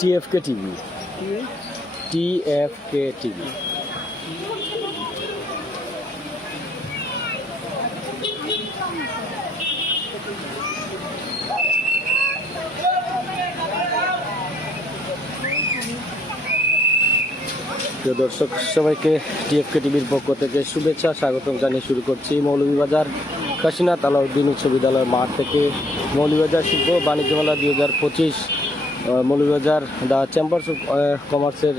TFK TV. TFK TV. প্রিয় দর্শক সবাইকে টিএফকে টিভির পক্ষ থেকে শুভেচ্ছা স্বাগতম জানিয়ে শুরু করছি মৌলভীবাজার কাশীনাথ আলাউদ্দিন উচ্চ বিদ্যালয়ের মাঠ থেকে মৌলভীবাজার শিল্প বাণিজ্য মেলা 2025 মৌলভীবাজার দ্য চেম্বার্স অফ কমার্সের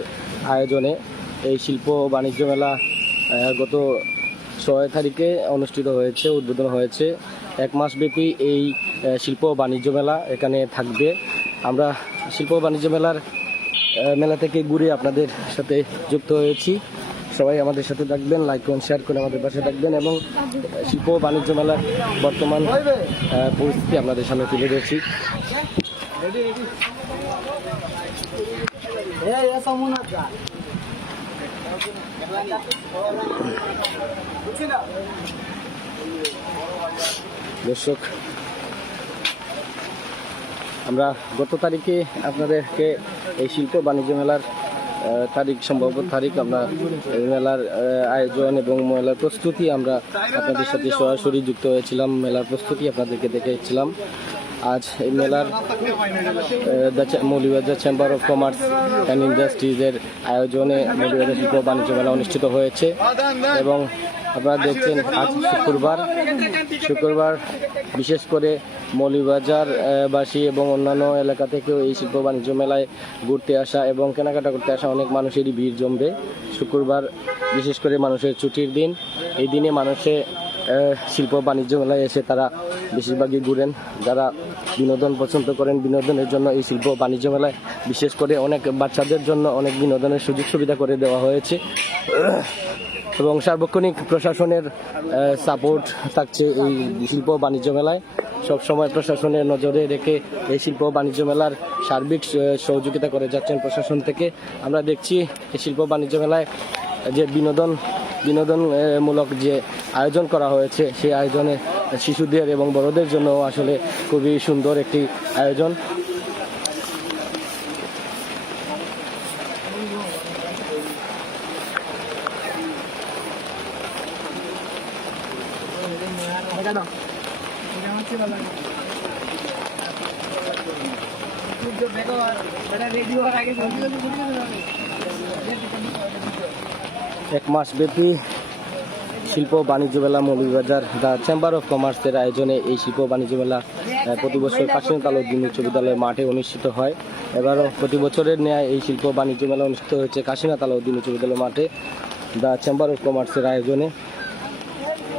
আয়োজনে এই শিল্প বাণিজ্য মেলা গত 6 তারিখে অনুষ্ঠিত হয়েছে, উদ্বোধন হয়েছে। 1 মাসব্যাপী এই শিল্প বাণিজ্য মেলা এখানে থাকবে। আমরা শিল্প বাণিজ্য মেলা থেকে ঘুরে আপনাদের সাথে যুক্ত হয়েছি। সবাই আমাদের সাথে থাকবেন, লাইক করুন, শেয়ার করে আমাদের পাশে থাকবেন এবং শিল্প বাণিজ্য মেলার বর্তমান পরিস্থিতি আপনাদের সামনে তুলে ধরছি। দর্শক, আমরা গত তারিখে আপনাদেরকে এই শিল্প বাণিজ্য মেলার সম্ভাব্য তারিখ আমরা মেলার আয়োজন এবং মেলার প্রস্তুতি আমরা আপনাদের সাথে সরাসরি যুক্ত হয়েছিলাম। মেলার প্রস্তুতি আপনাদেরকে দেখিয়েছিলাম। আজ এই মেলার Moulvibazar chamber of commerce and ইন্ডাস্ট্রিজের আয়োজনে মৌলভীবাজার শিল্প বাণিজ্য মেলা অনুষ্ঠিত হয়েছে এবং আপনারা দেখছেন আজ শুক্রবার বিশেষ করে মৌলভীবাজারবাসী এবং অন্যান্য এলাকা থেকেও এই শিল্প বাণিজ্য মেলায় ঘুরতে আসা এবং কেনাকাটা করতে আসা অনেক মানুষেরই ভিড় জমবে। শুক্রবার বিশেষ করে মানুষের ছুটির দিন, এই দিনে মানুষে শিল্প বাণিজ্য মেলায় এসে তারা বেশিরভাগই ঘুরেন। যারা বিনোদন পছন্দ করেন, বিনোদনের জন্য এই শিল্প বাণিজ্য মেলায় বিশেষ করে অনেক বাচ্চাদের জন্য অনেক বিনোদনের সুযোগ সুবিধা করে দেওয়া হয়েছে এবং সার্বক্ষণিক প্রশাসনের সাপোর্ট থাকছে এই শিল্প বাণিজ্য মেলায়। সবসময় প্রশাসনের নজরে রেখে এই শিল্প বাণিজ্য মেলার সার্বিক সহযোগিতা করে যাচ্ছেন প্রশাসন থেকে। আমরা দেখছি এই শিল্প বাণিজ্য মেলায় যে বিনোদনমূলক যে আয়োজন করা হয়েছে, সেই আয়োজনে শিশুদের এবং বড়দের জন্য আসলে খুবই সুন্দর একটি আয়োজন। এক মাসব্যাপী শিল্প বাণিজ্য মেলা মৌলভীবাজার দ্য চেম্বার অফ কমার্সের আয়োজনে এই শিল্প বাণিজ্য মেলা প্রতি বছর কাশীনাথ আলাউদ্দিন উচ্চ বিদ্যালয়ের মাঠে অনুষ্ঠিত হয়। এবারও প্রতি বছরের ন্যায় এই শিল্প বাণিজ্য মেলা অনুষ্ঠিত হয়েছে কাশীনাথ আলাউদ্দিন উচ্চ বিদ্যালয়ের মাঠে দ্য চেম্বার অফ কমার্সের আয়োজনে।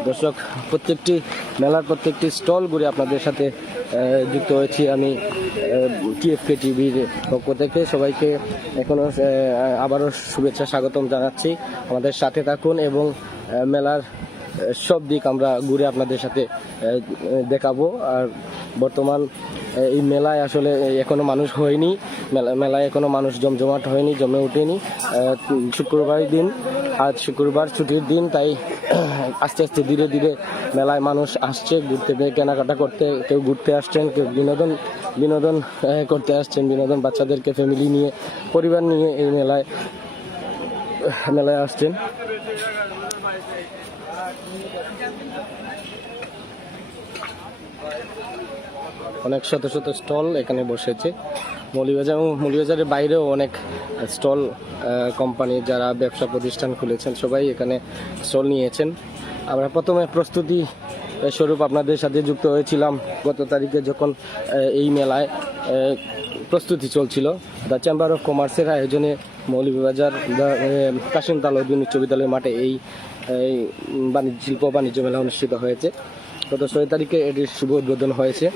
দর্শক, প্রত্যেকটি স্টল ঘুরে আপনাদের সাথে যুক্ত হয়েছি আমি টিএফকে টিভির পক্ষ থেকে। সবাইকে আবারও শুভেচ্ছা স্বাগতম জানাচ্ছি। আমাদের সাথে থাকুন এবং মেলার সব দিক আমরা ঘুরে আপনাদের সাথে দেখাবো। আর বর্তমান এই মেলায় আসলে এখনো মানুষ হয়নি, মেলায় এখনো মানুষ জমজমাট হয়নি, জমে ওঠেনি। শুক্রবার দিন, আজ শুক্রবার ছুটির দিন, তাই আস্তে আস্তে ধীরে ধীরে মেলায় মানুষ আসছে ঘুরতে, কেনাকাটা করতে, কেউ ঘুরতে আসছেন, কেউ বিনোদন করতে আসছেন, বাচ্চাদেরকে ফ্যামিলি নিয়ে, পরিবার নিয়ে এই মেলায় আসছেন। অনেক শত শত স্টল এখানে বসেছে মৌলভীবাজার এবং মৌলভীবাজারের বাইরেও অনেক স্টল কোম্পানি যারা ব্যবসা প্রতিষ্ঠান খুলেছেন সবাই এখানে স্টল নিয়েছেন। আমরা প্রথমে প্রস্তুতি স্বরূপ আপনাদের সাথে যুক্ত হয়েছিলাম গত তারিখে, যখন এই মেলায় প্রস্তুতি চলছিল। দ্য চেম্বার অফ কমার্সের আয়োজনে মৌলভীবাজার কাশিনাথ আলাউদ্দিন উচ্চ বিদ্যালয় মাঠে এই শিল্প বাণিজ্য মেলা অনুষ্ঠিত হয়েছে। গত 6 তারিখে এটির শুভ উদ্বোধন হয়েছে।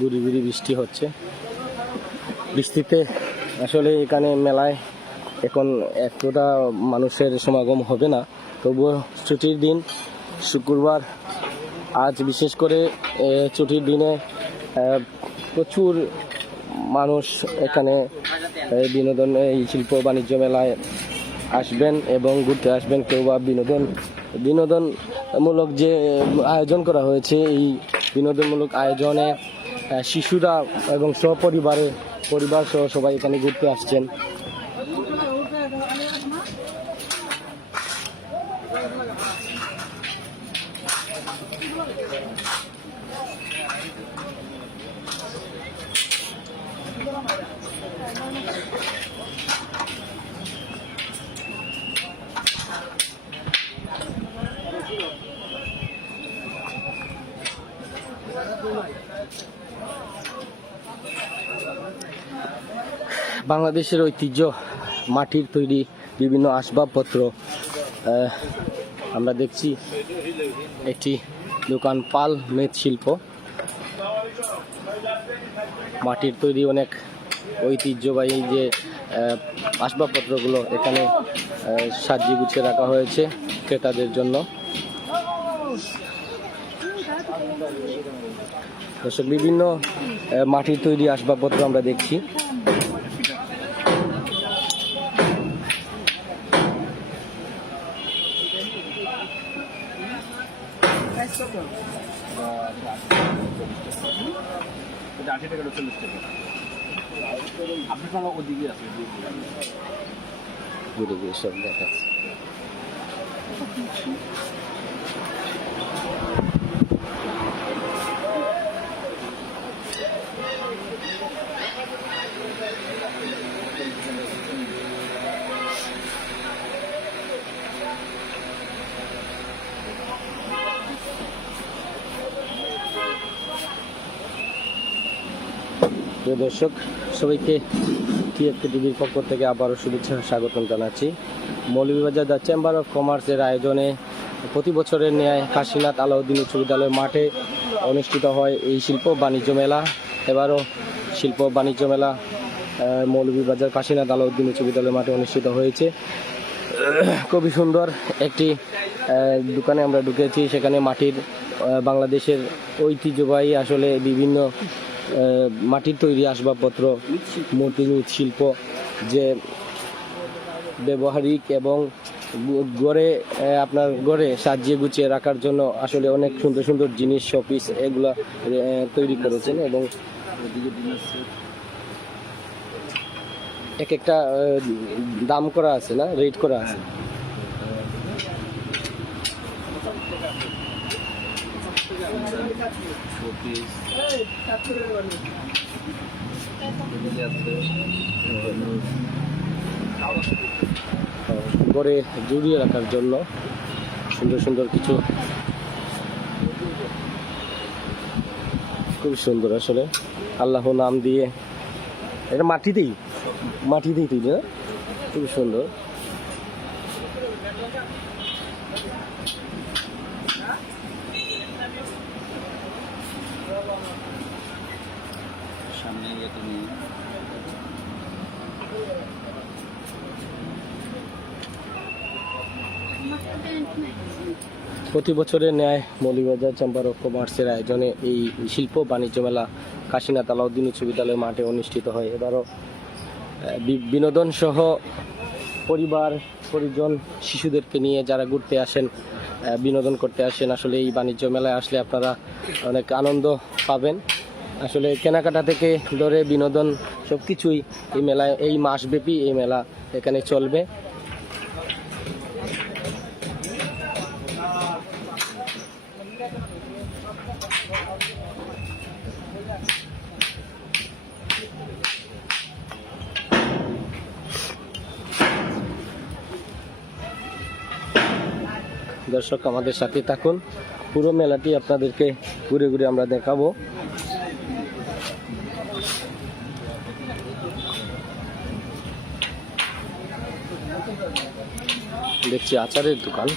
গুড়ি গুড়ি বৃষ্টি হচ্ছে। বৃষ্টিতে আসলে এখানে মেলায় এখন এতটা মানুষের সমাগম হবে না, তবুও ছুটির দিন শুক্রবার, আজ বিশেষ করে ছুটির দিনে প্রচুর মানুষ এখানে বিনোদন এই শিল্প বাণিজ্য মেলায় আসবেন এবং ঘুরতে আসবেন। কেউ বা বিনোদনমূলক যে আয়োজন করা হয়েছে, এই বিনোদনমূলক আয়োজনে শিশুরা এবং পরিবার সহ সবাই এখানে ঘুরতে আসছেন। বাংলাদেশের ঐতিহ্য মাটির তৈরি বিভিন্ন আসবাবপত্র আমরা দেখছি। একটি দোকান পাল মৃৎশিল্প, মাটির তৈরি অনেক ঐতিহ্যবাহী যে আসবাবপত্রগুলো এখানে সাজিয়ে গুছিয়ে রাখা হয়েছে ক্রেতাদের জন্য। দর্শক, বিভিন্ন মাটির তৈরি আসবাবপত্র আমরা দেখছি। সব দেখাচ্ছে। প্রিয় দর্শক, সবাইকে টিএফকে টিভির পক্ষ থেকে আবারও শুভেচ্ছা স্বাগতম জানাচ্ছি। মৌলভীবাজার দ্য চেম্বার অফ কমার্সের আয়োজনে প্রতি বছরের ন্যায় কাশিনাথ আলাউদ্দিন উচ্চ বিদ্যালয় মাঠে অনুষ্ঠিত হয় এই শিল্প বাণিজ্য মেলা। এবারও শিল্প বাণিজ্য মেলা মৌলভীবাজার কাশিনাথ আলাউদ্দিন উচ্চ বিদ্যালয় মাঠে অনুষ্ঠিত হয়েছে। খুবই সুন্দর একটি দোকানে আমরা ঢুকেছি। সেখানে মাটির বাংলাদেশের ঐতিহ্যবাহী আসলে বিভিন্ন মাটির তৈরি আসবাবপত্র, মূর্তি মৃৎশিল্প যে ব্যবহারিক এবং ঘরে সাজিয়ে গুছিয়ে রাখার জন্য আসলে অনেক সুন্দর সুন্দর জিনিস, শোপিস এগুলা তৈরি করেছেন এবং এক একটা দাম করা আছে, না রেট করা আছে। ঘরে জড়িয়ে রাখার জন্য সুন্দর সুন্দর কিছু, খুব সুন্দর আসলে। আল্লাহ নাম দিয়ে, এটা মাটিতেই তৈরি, না খুব সুন্দর। প্রতি বছরের ন্যায় মৌলভীবাজার চেম্বার অফ কমার্সের আয়োজনে এই শিল্প বাণিজ্য মেলা কাশিনাথ আলাউদ্দিন উচ্চ বিদ্যালয় মাঠে অনুষ্ঠিত হয়। এবারও বিনোদন সহ পরিবার পরিজন শিশুদেরকে নিয়ে যারা ঘুরতে আসেন, বিনোদন করতে আসেন, আসলে এই বাণিজ্য মেলায় আসলে আপনারা অনেক আনন্দ পাবেন। আসলে কেনাকাটা থেকে ধরে বিনোদন সব কিছুই এই মেলায়, এই মাসব্যাপী এই মেলা এখানে চলবে। দর্শক আমাদের সাথে থাকুন, পুরো মেলাটি আপনাদেরকে ঘুরে ঘুরে আমরা দেখাবো। দেখছি আচারের দোকান।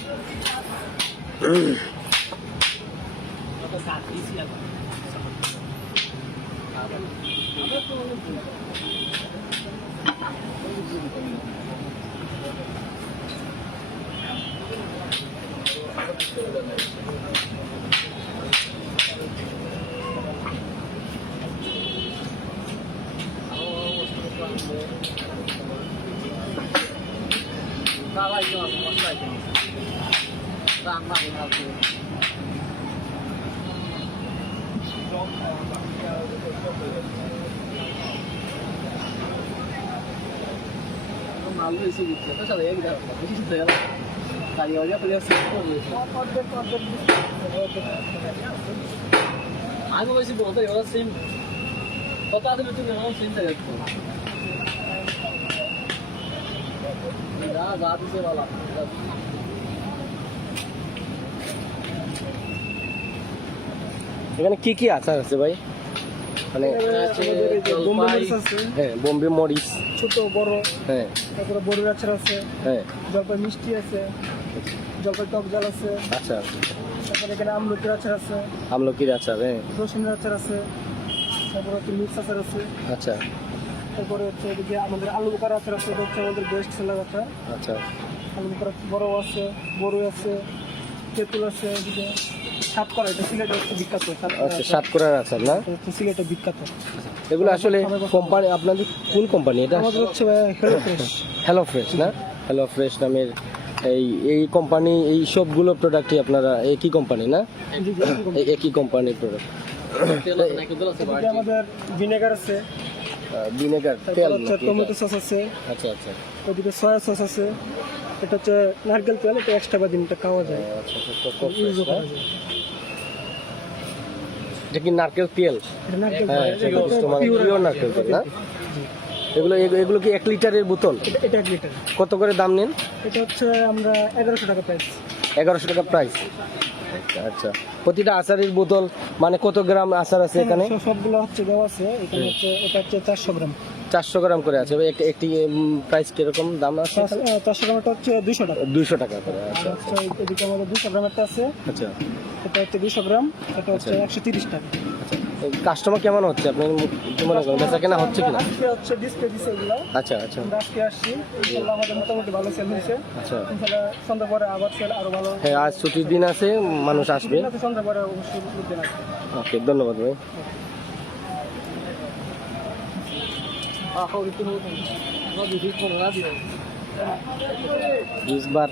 আমি বলছি বলতে এবার সিম কত আছে তুই আমার সিম থেকে যা যা দিছে ভালো। এখানে কি কি আচার আছে ভাই? মানে হ্যাঁ, বোম্বে মরিচ, ছোট বড়, হ্যাঁ, তারপরে বড়ির আচার আছে, হ্যাঁ, জলপাই মিষ্টি আছে, জলপাই টক জাল আছে, আচ্ছা, তারপরে এখানে আমলকির আচার আছে, আমলকির আচার, হ্যাঁ, রসুনের আচার আছে, তারপরে হচ্ছে মিক্স আচার আছে, আচ্ছা, তারপরে হচ্ছে এদিকে আমাদের আলু বোকার আচার আছে, এটা হচ্ছে আমাদের বেস্ট সেলার আচার। আচ্ছা, আলু বোকার বড় আছে, বড় আছে, তেঁতুল আছে, এদিকে সাতকরা, এটা সিলেটে হচ্ছে বিখ্যাত। আচ্ছা, সাতকরার আচার না? এটা হচ্ছে সিলেটে বিখ্যাত। এগুলো আসলে কোম্পানি, আপনাদের কোন কোম্পানি এটা? আমাদের হচ্ছে হেলো ফ্রেশ। হ্যালো ফ্রেশ না? হ্যালো ফ্রেশ নামের এই কোম্পানি, এই সবগুলো প্রোডাক্টই আপনারা একই কোম্পানি না? একই কোম্পানির প্রোডাক্ট। এদিকে আমাদের ভিনেগার আছে, ভিনেগার, তেল, তারপর হচ্ছে টমেটো সস আছে, আচ্ছা আচ্ছা, ওদিকে সয়া সস আছে, এটা হচ্ছে নারকেল তেল, এটা এক্সট্রা বাদিন, এটা খাওয়া যায়, আচ্ছা, ইউজও করা যায়। এটা কি নারকেল তেল? এটা নারকেল হ্যাঁ, তেল, এটা হচ্ছে পিওর নারকেল তেল না? এগুলো কি 1 লিটারের বোতল? এটা 1 লিটার। কত করে দাম নেন? এটা হচ্ছে আমরা 1100 টাকা প্রাইস। 1100 টাকা প্রাইস। আচ্ছা, প্রতিটা আচারের বোতল মানে কত গ্রাম আচার আছে এখানে? সবগুলো হচ্ছে দেওয়া আছে এখানে, হচ্ছে এটা হচ্ছে 400 গ্রাম। 400 গ্রাম করে আছে। একটি প্রাইস কিরকম দাম আছে? 400 গ্রামটা হচ্ছে 200 টাকা। 200 টাকা করে। আচ্ছা আচ্ছা, এদিকে আমাদের 200 গ্রামেরটা আছে, আচ্ছা, এটা হচ্ছে 200 গ্রাম, এটা হচ্ছে 130 টাকা। কাস্টমার কেমন হচ্ছে? আপনি মনে করেন বেচা কেনা হচ্ছে কিনা? আজকে হচ্ছে ডিসপ্লে দিছে এগুলো। আচ্ছা আচ্ছা, আমরা আজকে আসছি, ইনশাআল্লাহ আমাদের মোটামুটি ভালো সেল হয়েছে। আচ্ছা, ইনশাআল্লাহ সন্ধ্যা পরে আবার সেল আরো ভালো। হ্যাঁ, আজ ছুটির দিন আছে, মানুষ আসবে। সন্ধ্যা পরে অবশ্যই লোকজন আসবে। ওকে, ধন্যবাদ ভাই। বার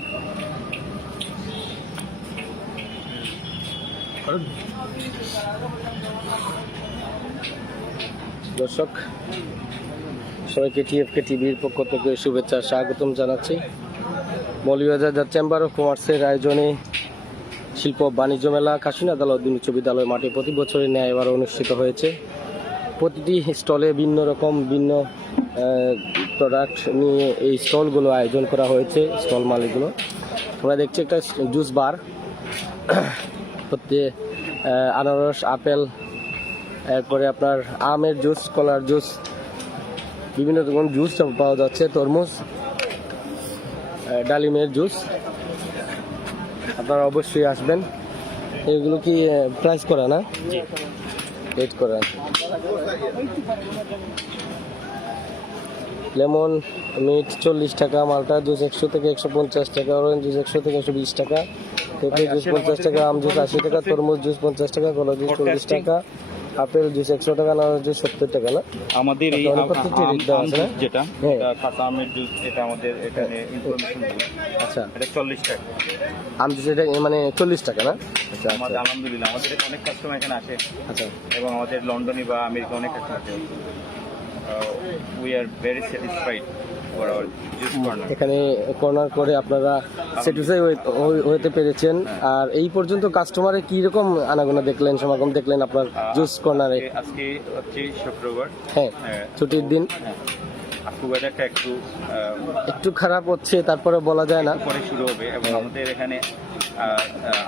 দর্শক সবাইকে টিএফকে টিভির পক্ষ থেকে শুভেচ্ছা স্বাগতম জানাচ্ছি। মৌলভীবাজার চেম্বার অফ কমার্সের আয়োজনে শিল্প বাণিজ্য মেলা কাশিনা আদালত উচ্চ বিদ্যালয় মাঠে প্রতি বছরের ন্যায় এবার অনুষ্ঠিত হয়েছে। প্রতিটি স্টলে ভিন্ন রকম ভিন্ন প্রোডাক্ট নিয়ে এই স্টলগুলো আয়োজন করা হয়েছে। স্টল মালিকগুলো আমরা দেখছি একটা জুস বার, প্রত্যেক আনারস, আপেল, এরপরে আপনার আমের জুস, কলার জুস, বিভিন্ন রকম জুস পাওয়া যাচ্ছে, তরমুজ, ডালিমের জুস। আপনারা অবশ্যই আসবেন। এগুলো কি প্রাইস করা না? রেট করা। লেমন মিট 40 টাকা, মালটা জুস 100 থেকে 150 টাকা, অরেঞ্জ জুস 100 থেকে 120 টাকা, পেঁপে জুস 50 টাকা, আম জুস 80 টাকা, তরমুজ জুস 50 টাকা, কলা জুস 40 টাকা, আপেল জুস 100 টাকা, আনারস জুস 70 টাকা না? আমাদের এই অনেক প্রত্যেকটি রেট দেওয়া আছে না? জুস যেটা হ্যাঁ। এটা কাঁচা আমের জুস, এটা আমাদের এখানে ইনফরমেশন আচ্ছা, এটা 40 টাকা। আম জুস এটা মানে 40 টাকা না? আচ্ছা আমাদের আচ্ছা আলহামদুলিল্লাহ আমাদের অনেক কাস্টমার এখানে আসে আচ্ছা। এবং আমাদের লন্ডনে বা আমেরিকা অনেক কাস্টমার আছে। We are very satisfied for our juice corner. এখানে কর্নার করে আপনারা স্যাটিসফাই হতে পেরেছেন। আর এই পর্যন্ত কাস্টমারে কি রকম আনাগোনা দেখলেন, সমাগম দেখলেন আপনার জুস কর্নারে? আজকে হচ্ছে শুক্রবার, হ্যাঁ, ছুটির দিন, আজকে ওয়েদারটা একটু খারাপ হচ্ছে, তারপরে বলা যায় না। পরে শুরু হবে এবং আমাদের এখানে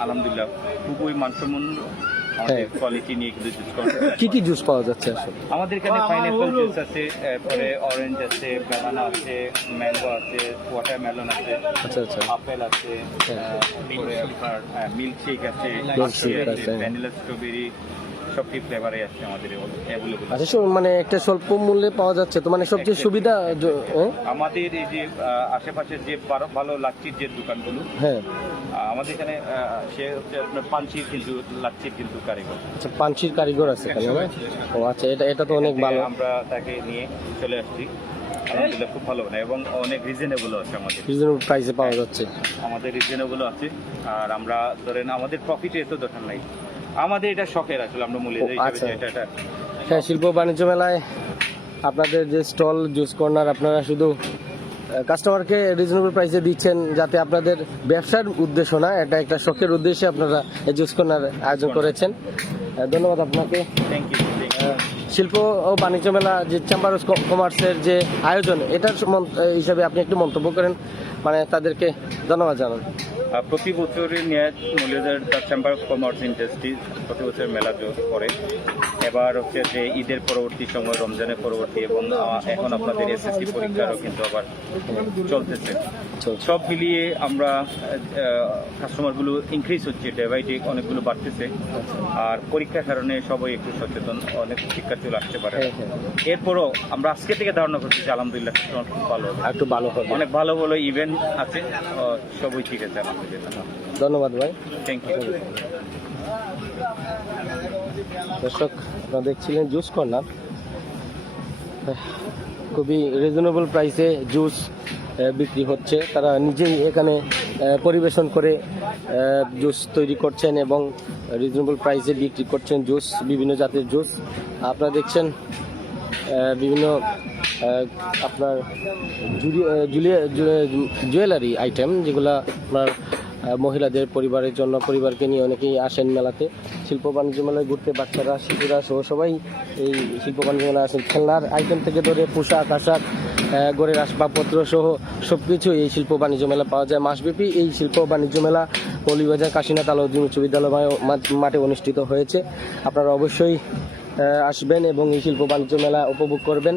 আলহামদুলিল্লাহ খুবই মানসম্পন্ন আমাদের কোয়ালিটি নিয়ে কিন্তু জুস কর্নার। কি কি জুস পাওয়া যাচ্ছে আসলে? আমাদের এখানে পাইনাপেল জুস আছে, পরে অরেঞ্জ আছে, ব্যানানা আছে, ম্যাঙ্গো আছে, ওয়াটারমেলন আছে, আচ্ছা আচ্ছা আপেল আছে, পরে আপনার মিল্ক শেক আছে, Milkshake আছে। ভ্যানিলা স্ট্রবেরি, সবটি ফ্লেভারে আছে আমাদের অ্যাভেলেবল। আচ্ছা, মানে একটা স্বল্প মূল্যে পাওয়া যাচ্ছে তো, মানে সবচেয়ে সুবিধা হ্যাঁ? আমাদের এই যে আশেপাশের যে ভালো লাচ্ছির যে দোকানগুলো, হ্যাঁ, আমাদের এখানে সে হচ্ছে আপনার পাঞ্চির কিন্তু লাচ্ছির কিন্তু কারিগর। আচ্ছা, পাঞ্চির কারিগর আছে এখানে না? ও আচ্ছা, এটা তো অনেক ভালো। আমরা তাকে নিয়ে চলে আসছি, আলহামদুলিল্লাহ খুব ভালো এবং অনেক রিজনেবল আছে আমাদের। রিজনেবল প্রাইসে পাওয়া যাচ্ছে। আমাদের রিজনেবল আছে আর আমরা ধরেন আমাদের প্রফিটে এত দরকার নাই, আমাদের এটা শখের আসলে আমরা মূল্য দিই আচ্ছা। এটা হ্যাঁ, শিল্প বাণিজ্য মেলায় আপনাদের যে স্টল জুস কর্নার, আপনারা শুধু কাস্টমারকে রিজনেবল প্রাইসে দিচ্ছেন যাতে আপনাদের ব্যবসার উদ্দেশ্য না, এটা একটা শখের উদ্দেশ্যে আপনারা এই জুস কর্নার আয়োজন করেছেন। ধন্যবাদ আপনাকে। Thank you. শিল্প ও বাণিজ্য মেলা যে চেম্বার অফ কমার্সের যে আয়োজন, এটার হিসাবে আপনি একটু মন্তব্য করেন, মানে তাদেরকে ধন্যবাদ জানান। প্রতি বছরের ন্যায় Moulvibazar chamber of commerce industry প্রতি বছর মেলা করে। এবার হচ্ছে যে ঈদের পরবর্তী সময়, রমজানের পরবর্তী এবং এখন আপনাদের এসএসসি পরীক্ষারও কিন্তু আবার চলতেছে। সব মিলিয়ে আমরা কাস্টমারগুলো ইনক্রিজ হচ্ছে, ডে বাই ডে অনেকগুলো বাড়তেছে। আর পরীক্ষার কারণে সবাই একটু সচেতন, অনেক শিক্ষার্থীগুলো আসতে পারে। এরপরও আমরা আজকে থেকে ধারণা করছি যে আলহামদুলিল্লাহ খুব ভালো হবে, একটু ভালো হবে, অনেক ভালো ভালো ইভেন্ট আছে, সবই ঠিক আছে আলহামদুলিল্লাহ। ধন্যবাদ ভাই। Thank you. দর্শক, আপনারা দেখছিলেন জুস কর্নার, খুবই রিজনেবল প্রাইসে জুস বিক্রি হচ্ছে। তারা নিজেই এখানে পরিবেশন করে জুস তৈরি করছেন এবং রিজনেবল প্রাইসে বিক্রি করছেন জুস, বিভিন্ন জাতের জুস। আপনারা দেখছেন বিভিন্ন আপনার জুয়েলারি আইটেম, যেগুলো আপনার মহিলাদের পরিবারের জন্য, পরিবারকে নিয়ে অনেকেই আসেন মেলাতে। শিল্প বাণিজ্য মেলায় ঘুরতে বাচ্চারা, শিশুরা সহ সবাই এই শিল্প বাণিজ্য মেলায় আসেন। খেলনার আইটেম থেকে ধরে পোশাক আশাক, ঘরের আসবাবপত্র সহ সব কিছু এই শিল্প বাণিজ্য মেলা পাওয়া যায়। মাসব্যাপী এই শিল্প বাণিজ্য মেলা মৌলভীবাজার কাশীনাথ আলাউদ্দিন উচ্চ বিদ্যালয় মাঠে অনুষ্ঠিত হয়েছে। আপনারা অবশ্যই আসবেন এবং এই শিল্প বাণিজ্য মেলা উপভোগ করবেন।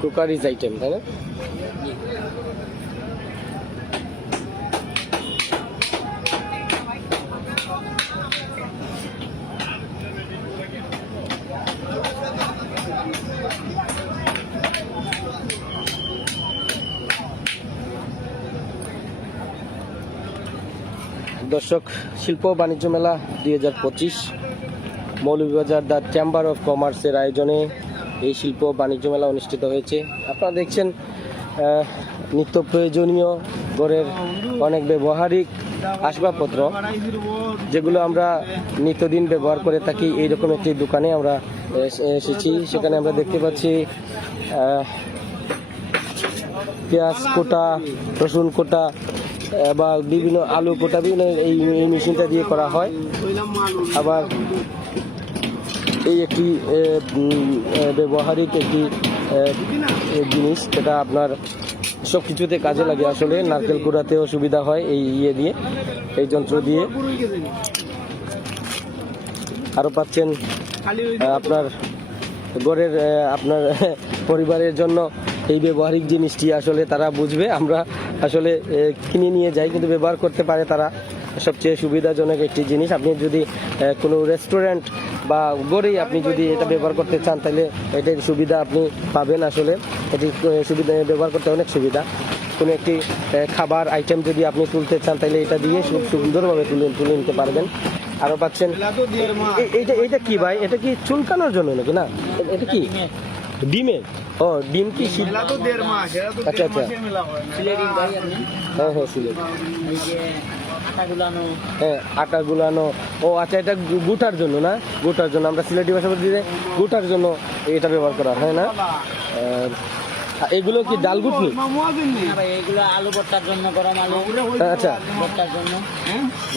কুকারিজ আইটেম, তাই না? দর্শক, শিল্প বাণিজ্য মেলা 2025 মৌলভীবাজার দ্য চেম্বার অফ কমার্সের আয়োজনে এই শিল্প বাণিজ্য মেলা অনুষ্ঠিত হয়েছে। আপনারা দেখছেন নিত্য প্রয়োজনীয় ঘরের অনেক ব্যবহারিক আসবাবপত্র, যেগুলো আমরা নিত্যদিন ব্যবহার করে থাকি। এইরকম একটি দোকানে আমরা এসেছি। সেখানে আমরা দেখতে পাচ্ছি পেঁয়াজ কোটা, রসুন কোটা বা বিভিন্ন আলু কোটা, বিভিন্ন এই মেশিনটা দিয়ে করা হয়। আবার এই একটি ব্যবহারিক একটি জিনিস, যেটা আপনার সব কিছুতে কাজে লাগে। আসলে নারকেল কুড়াতেও সুবিধা হয় এই দিয়ে, এই যন্ত্র দিয়ে। আরও পাচ্ছেন আপনার ঘরের, আপনার পরিবারের জন্য এই ব্যবহারিক জিনিসটি আসলে তারা বুঝবে। আমরা আসলে কিনে নিয়ে যাই, কিন্তু ব্যবহার করতে পারে তারা। সবচেয়ে সুবিধাজনক একটি জিনিস। আপনি যদি কোনো রেস্টুরেন্ট বা গড়েই আপনি যদি এটা ব্যবহার করতে চান তাহলে এটার সুবিধা আপনি পাবেন। আসলে এটি সুবিধা ব্যবহার করতে অনেক সুবিধা। কোনো একটি খাবার আইটেম যদি আপনি তুলতে চান তাহলে এটা দিয়ে খুব সুন্দরভাবে তুলে নিতে পারবেন। আরও পাচ্ছেন এইটা কি ভাই, এটা কি চুলকানোর জন্য নাকি না? এটা কি ডিমের? ও ডিম কি আচ্ছা আচ্ছা, হ্যাঁ হ্যাঁ সিলেট, হ্যাঁ আটা গুলানো। ও আচ্ছা, এটা গুটার জন্য না? গুটার জন্য, আমরা সিলেটি ভাষা বলতে গুটার জন্য এটা ব্যবহার করা হয় না? এগুলো কি ডাল গুটনি? এগুলো আলু ভর্তার জন্য, গরম আলু আচ্ছা ভর্তার জন্য,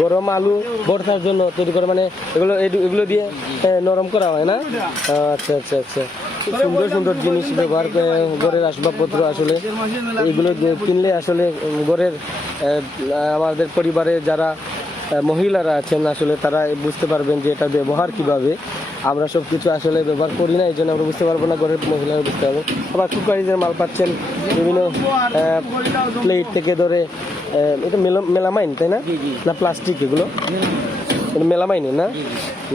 গরম আলু ভর্তার জন্য তৈরি করে, মানে এগুলো এগুলো দিয়ে নরম করা হয় না? আচ্ছা আচ্ছা আচ্ছা, খুব সুন্দর সুন্দর জিনিস ব্যবহার ঘরের আসবাবপত্র। আসলে এগুলো কিনলে আসলে ঘরের আমাদের পরিবারে যারা মহিলারা আছেন আসলে তারা বুঝতে পারবেন যে এটা ব্যবহার কিভাবে। আমরা সব কিছু আসলে ব্যবহার করি না, এই জন্য আমরা বুঝতে পারবো না, ঘরের মহিলারা বুঝতে পারবে। আবার কুকারিজের মাল পাচ্ছেন, বিভিন্ন প্লেট থেকে ধরে, এটা মেলামাইন তাই না? না প্লাস্টিক? এগুলো মেলামাইনের না?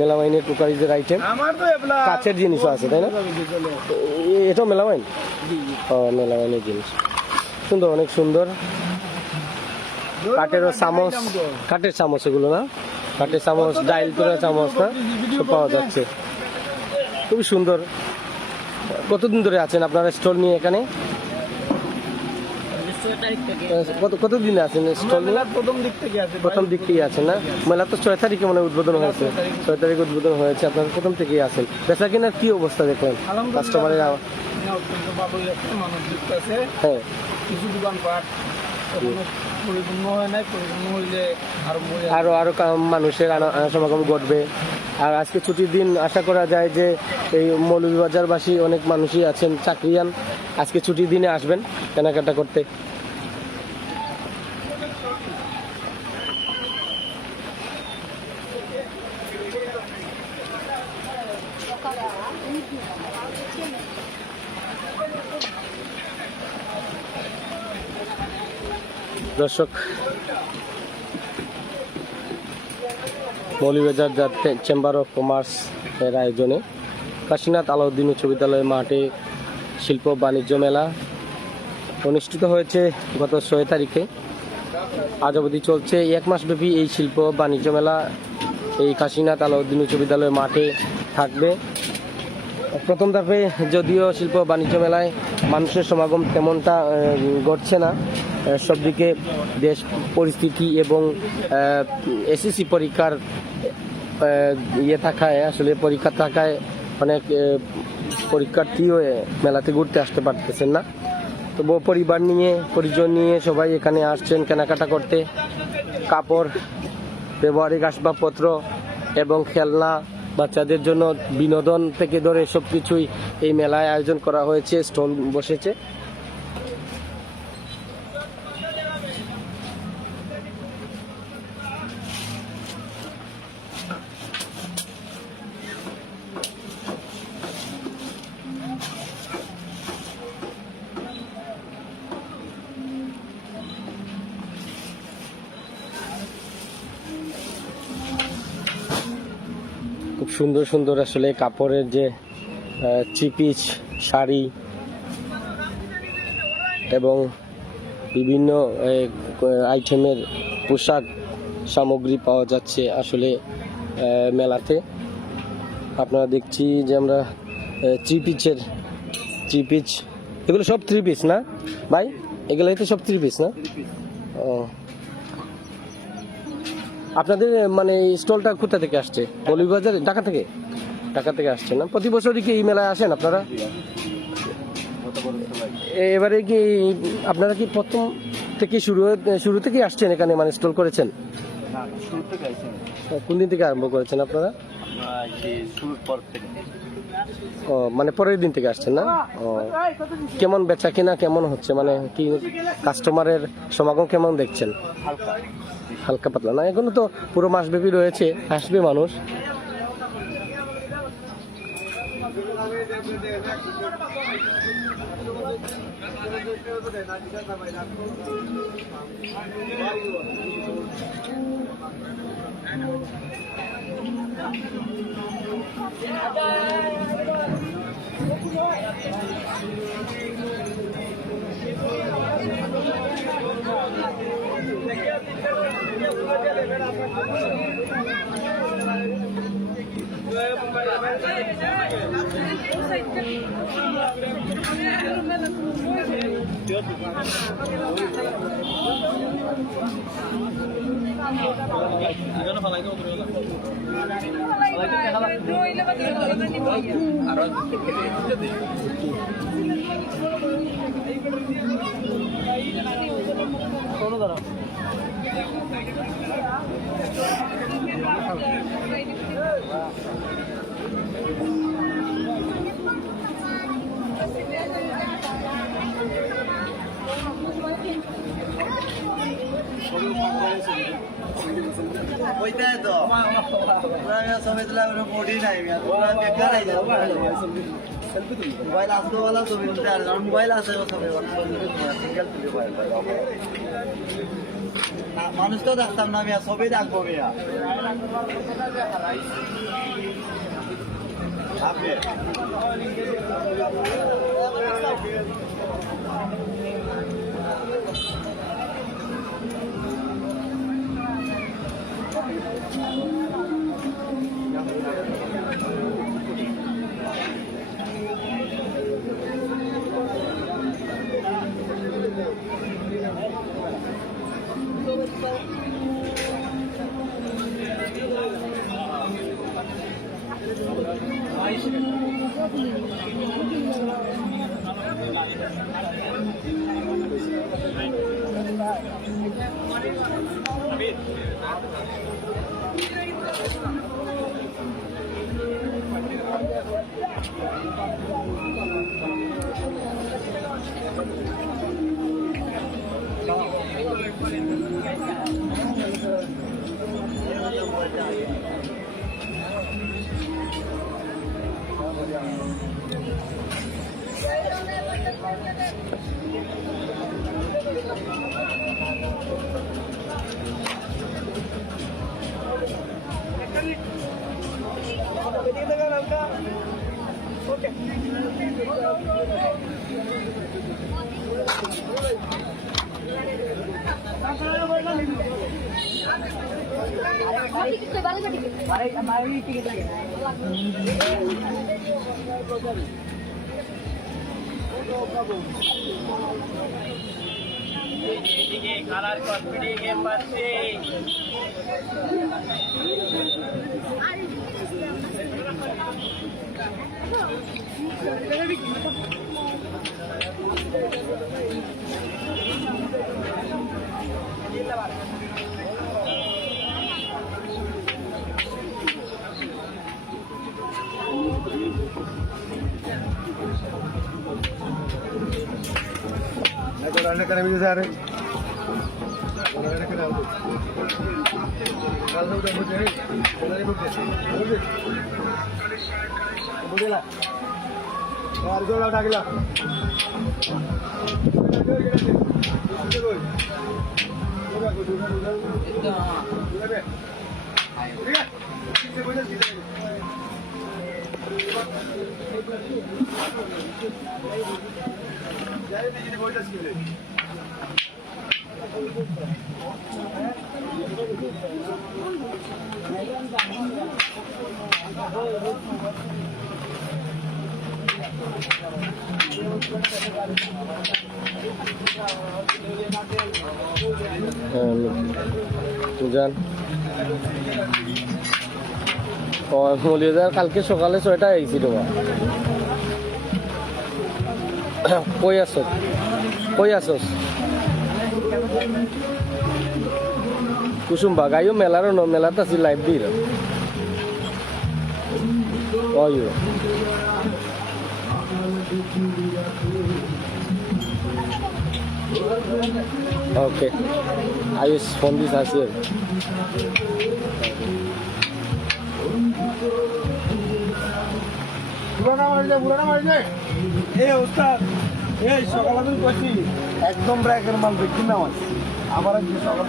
মেলামাইনের কুকারিজের আইটেম, কাচের জিনিসও আছে তাই না? এটাও মেলামাইন? ও মেলামাইনের জিনিস, সুন্দর, অনেক সুন্দর। কাঠেরও চামচ, কাঠের চামচ এগুলো না? কাঠের চামচ, ডাইল তোলা চামচ না, সব পাওয়া যাচ্ছে, খুবই সুন্দর। কতদিন ধরে আছেন আপনারা স্টল নিয়ে এখানে? কতদিন আছেন স্টল নিয়ে? প্রথম দিক থেকে আছেন না? মেলা তো 6 তারিখে মনে উদ্বোধন হয়েছে, 6 তারিখে উদ্বোধন হয়েছে, আপনারা প্রথম থেকেই আছেন। বেচা কেনার কি অবস্থা দেখলেন কাস্টমারের? হ্যাঁ, কিছু দোকানপাট পরিপূর্ণ হয় নাই, পরিপূর্ণ হইলে আরো মানুষের সমাগম ঘটবে। আর আজকে ছুটির দিন, আশা করা যায় যে এই মৌলভীবাজারবাসী অনেক মানুষই আছেন চাকরিয়ান, আজকে ছুটির দিনে আসবেন কেনাকাটা করতে। দর্শক, মৌলভীবাজার চেম্বার অফ কমার্স এর আয়োজনে কাশীনাথ আলাউদ্দিন উচ্চ বিদ্যালয় মাঠে শিল্প বাণিজ্য মেলা অনুষ্ঠিত হয়েছে গত 6 তারিখে। আজ অবধি চলছে 1 মাস ব্যাপী এই শিল্প বাণিজ্য মেলা এই কাশীনাথ আলাউদ্দিন উচ্চ বিদ্যালয় মাঠে থাকবে। প্রথম ধাপে যদিও শিল্প বাণিজ্য মেলায় মানুষের সমাগম তেমনটা ঘটছে না, সব দিকে দেশ পরিস্থিতি এবং এসএসসি পরীক্ষার থাকায়, আসলে পরীক্ষা থাকায় অনেক পরীক্ষার্থীও মেলাতে ঘুরতে আসতে পারতেছেন না। তবু পরিবার নিয়ে, পরিজন নিয়ে সবাই এখানে আসছেন কেনাকাটা করতে। কাপড়, ব্যবহারিক আসবাবপত্র এবং খেলনা, বাচ্চাদের জন্য বিনোদন থেকে ধরে সব কিছুই এই মেলায় আয়োজন করা হয়েছে, স্টল বসেছে। খুব সুন্দর সুন্দর আসলে কাপড়ের যে চিপিস, শাড়ি এবং বিভিন্ন আইটেমের পোশাক সামগ্রী পাওয়া যাচ্ছে আসলে মেলাতে। আপনারা দেখছি যে আমরা থ্রি পিস, এগুলো সব 3 পিস না ভাই? এগুলোই তো সব 3 পিস না? ও, আপনাদের মানে স্টলটা কোথা থেকে আসছে? মৌলভীবাজার, ঢাকা থেকে? ঢাকা থেকে আসছে না? প্রতি বছরই কি এই মেলায় আসেন আপনারা? এবারে কি আপনারা কি প্রথম থেকে শুরু থেকে আসছেন এখানে, মানে স্টল করেছেন? কোন দিন থেকে আরম্ভ করেছেন আপনারা? ও, মানে পরের দিন থেকে আসছেন না? ও, কেমন বেচা কিনা কেমন হচ্ছে, মানে কি কাস্টমারের সমাগম কেমন দেখছেন? হালকা পাতলা না? এখনো তো পুরো মাসব্যাপী রয়েছে, আসবে মানুষ। ওইটাই তো ছবি তুলে মোটি নাই বেকার মোবাইল আসতে বলা ছবি তুলতে আর মোবাইল আছে সিঙ্গেল তুলে মানুষ তো দেখতাম না মিয়া ছবি দেখবো মিয়া আপনি কালার কসমেটিক পাচ্ছি যান মলিয়াদার কালকে সকালে 6টায় আইছি তোমার কই আসছ কুসুম বাগাইও মেলারও ন মেলাত আছি লাইভ দিল ওকে আয়ুষ ফোন দিস আছে এই ওস্তাদ এই সকালে তুমি কইছি একদম ব্র্যাকের মাল দেখি না আমার আবার কি সকাল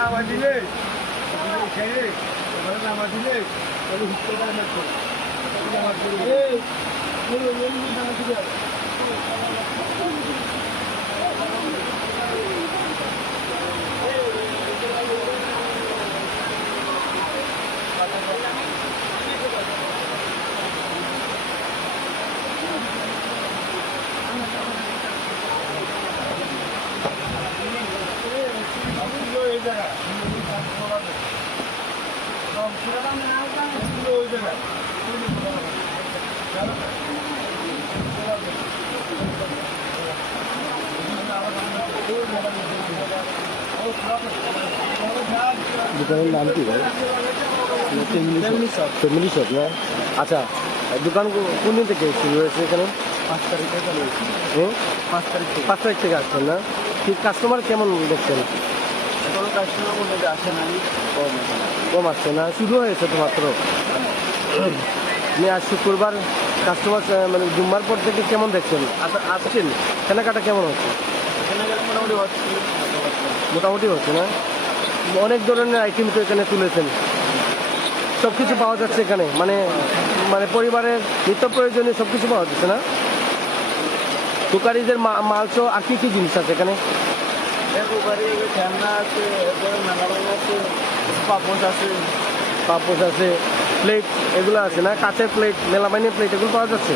নামা দিলে নামা দিলে দোকানের নাম কি ভাই? ফ্যামিলি শপ না? আচ্ছা, দোকান কোন দিন থেকে শুরু হয়েছে এখানে? 5 তারিখে চালু হয়েছে। 5 তারিখ থেকে আসছেন না? ঠিক কাস্টমার কেমন দেখছেন? এখনো কাস্টমার মধ্যে আসে নাই, কম আসছে না? শুরু হয়েছে তো মাত্র। আপনি আজ শুক্রবার কাস্টমার মানে জুম্মার পর থেকে কেমন দেখছেন? আসছেন কেনাকাটা কেমন হচ্ছে? মোটামুটি হচ্ছে। মোটামুটি হচ্ছে না? অনেক ধরনের আইটেম তো এখানে তুলেছেন, সব কিছু পাওয়া যাচ্ছে এখানে, মানে মানে পরিবারের নিত্য প্রয়োজনীয় সব কিছু পাওয়া যাচ্ছে না? দোকানিদের মাল সহ আর কি জিনিস আছে এখানে? ঠ্যাংনা আছে, এরপরে মেলাবান আছে, পাপোশ আছে। পাপোশ আছে, প্লেট এগুলো আছে না? কাঁচের প্লেট, মেলামাইনের প্লেট এগুলো পাওয়া যাচ্ছে।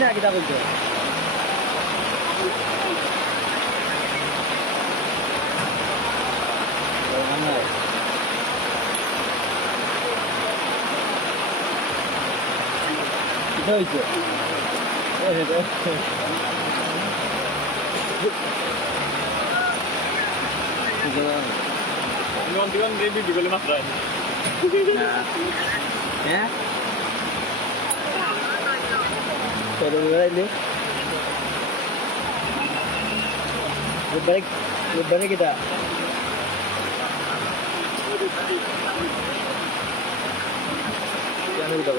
না কিতা বলছো কিতা হইছে হ্যাঁ balik kita jangan kita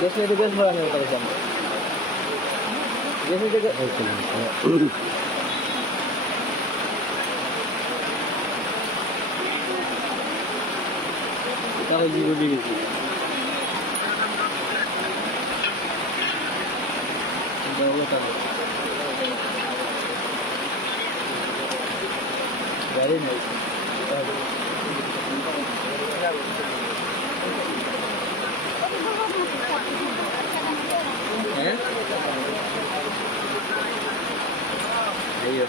biasanya juga sebenarnya kita bisa biasanya juga kita lagi berdiri very nice. Ayo.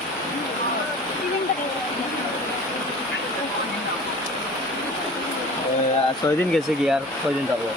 Soidin कैसे की यार सोइदिन था वो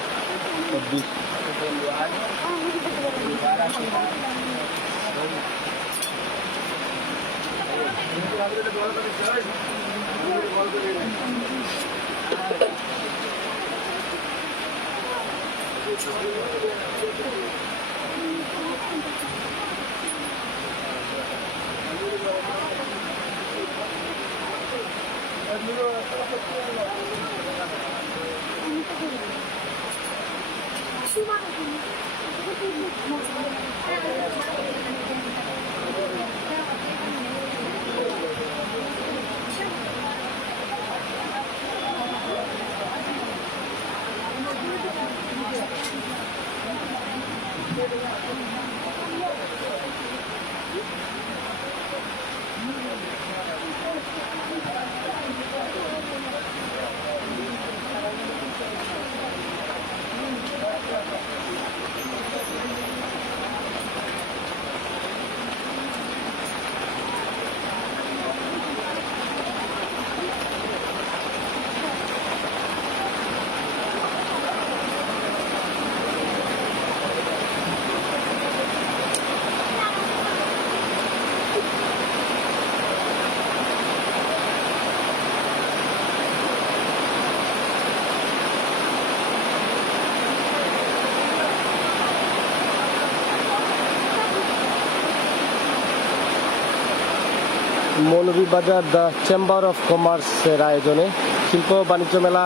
মৌলভীবাজার দ্য চেম্বার অফ কমার্সের আয়োজনে শিল্প বাণিজ্য মেলা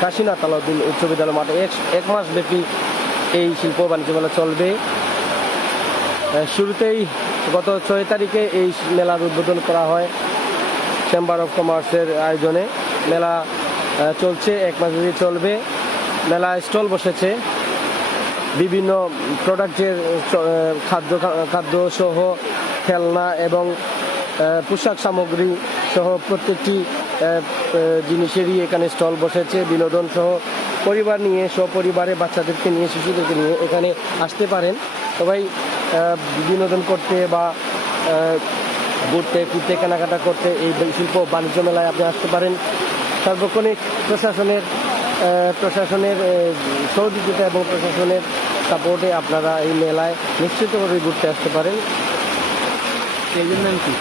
কাশীনাথ আলাউদ্দিন উচ্চ বিদ্যালয় মাঠে এক মাস ব্যাপী এই শিল্প বাণিজ্য মেলা চলবে। শুরুতেই গত 6 তারিখে এই মেলার উদ্বোধন করা হয় চেম্বার অফ কমার্সের আয়োজনে। মেলা চলছে, এক মাস ধরে চলবে। মেলা স্টল বসেছে বিভিন্ন প্রোডাক্টের, খাদ্য সহ খেলনা এবং পোশাক সামগ্রী সহ প্রত্যেকটি জিনিসেরই এখানে স্টল বসেছে। বিনোদন সহ পরিবার নিয়ে, সপরিবারে বাচ্চাদেরকে নিয়ে, শিশুদেরকে নিয়ে এখানে আসতে পারেন। সবাই বিনোদন করতে বা ঘুরতে ফিরতে, কেনাকাটা করতে এই শিল্প বাণিজ্য মেলায় আপনি আসতে পারেন। সার্বক্ষণিক প্রশাসনের সহযোগিতা এবং প্রশাসনের সাপোর্টে আপনারা এই মেলায় নিশ্চিতভাবে ঘুরতে আসতে পারেন। এই জন্য কি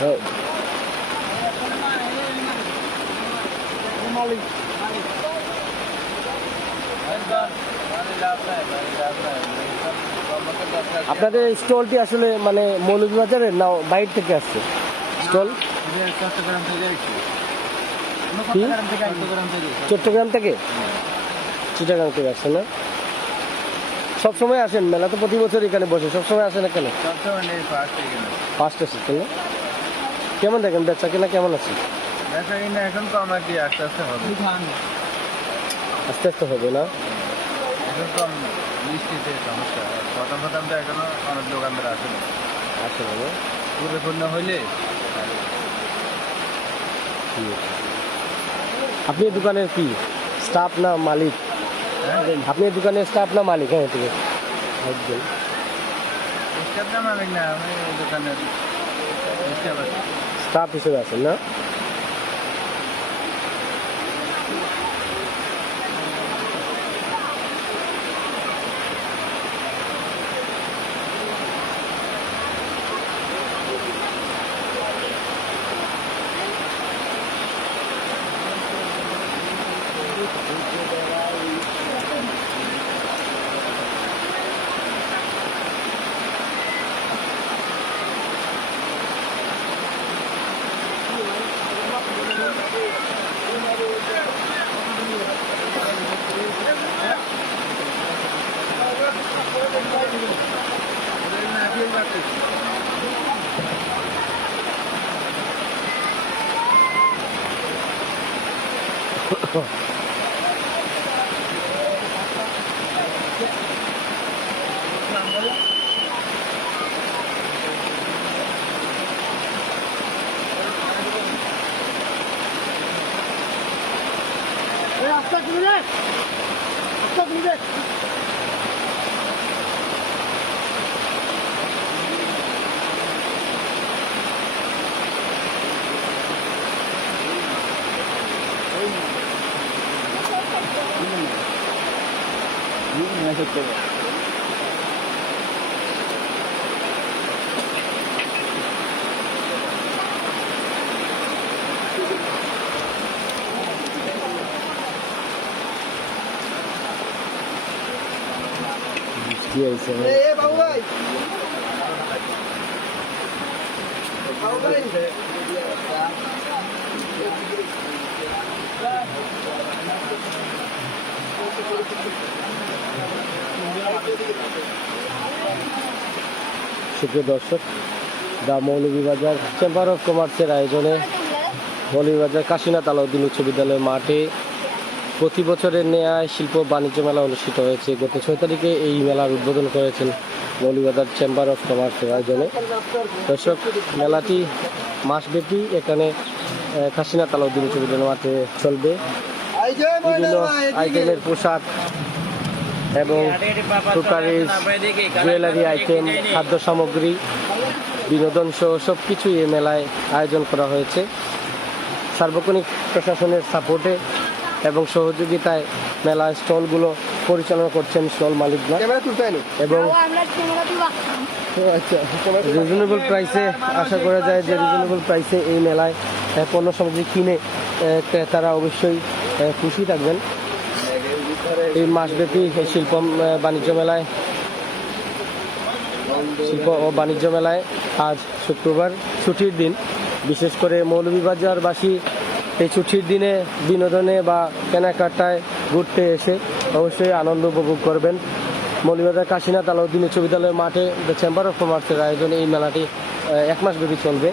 হ্যাঁ, মালিক আপনাদের স্টলটি আসলে মানে মৌলভীবাজারের না বাইরে থেকে আসছে স্টল? চট্টগ্রাম থেকে আসছি। কি? চট্টগ্রাম থেকে। চট্টগ্রাম থেকে? চিটাগাং থেকে আসছে না? সবসময় আসেন? মেলা তো প্রতি বছর এখানে বসে, সবসময় আসেন এখানে? সবসময় নেই ফার্স্ট এখানে। ফার্স্ট এসেছেন না? কেমন দেখেন বেচা কেনা কেমন আছে? দেখা কিনা এখন কম আর কি, আস্তে আস্তে হবে। আস্তে আস্তে হবে না? এখন কম বৃষ্টিতে সমস্যা। প্রথম প্রথম তো এখনো অনেক দোকানদার আসে না। আসলে না? পরিপূর্ণ হইলে ঠিক আছে। আপনি এই দোকানের কি স্টাফ না মালিক? আপনি এই দোকানের স্টাফ না মালিক? হ্যাঁ ঠিক আছে, একদম। স্টাফটা মালিক না, আমি এই দোকানের স্টাফ আছি। স্টাফ হিসেবে আছেন না? কি হয়েছে? বাবু ভাই, বাবু ভাই, সুপ্রিয় দর্শক, দা মৌলভীবাজার চেম্বার অফ কমার্সের আয়োজনে মৌলভীবাজার কাশীনাথ আলাউদ্দিন উচ্চ বিদ্যালয় মাঠে প্রতি বছরের ন্যায় শিল্প বাণিজ্য মেলা অনুষ্ঠিত হয়েছে। গত 6 তারিখে এই মেলার উদ্বোধন করেছেন মৌলভীবাজার চেম্বার অফ কমার্সের আয়োজনে। দর্শক, মেলাটি মাসব্যাপী এখানে কাশীনাথ আলাউদ্দিন উচ্চ বিদ্যালয় মাঠে চলবে। বিভিন্ন আইটেমের পোশাক এবং কুকারিজ, জুয়েলারি আইটেম, খাদ্য সামগ্রী, বিনোদন সহ সব কিছুই এই মেলায় আয়োজন করা হয়েছে। সার্বক্ষণিক প্রশাসনের সাপোর্টে এবং সহযোগিতায় মেলা স্টলগুলো পরিচালনা করছেন স্টল মালিকরা ক্যামেরা তুলতে হয়নি এবং আচ্ছা রিজনেবল প্রাইসে আশা করা যায় যে রিজনেবল প্রাইসে এই মেলায় পণ্য সামগ্রী কিনে ক্রেতারা অবশ্যই খুশি থাকবেন। এই মাসব্যাপী শিল্প ও বাণিজ্য মেলায় আজ শুক্রবার ছুটির দিন, বিশেষ করে মৌলভীবাজারবাসী এই ছুটির দিনে বিনোদনে বা কেনাকাটায় ঘুরতে এসে অবশ্যই আনন্দ উপভোগ করবেন। মৌলভীবাজার কাশীনাথ আলাউদ্দিন উচ্চ বিদ্যালয়ের মাঠে দ্য চেম্বার অফ কমার্সের আয়োজনে এই মেলাটি 1 মাস ব্যাপী চলবে।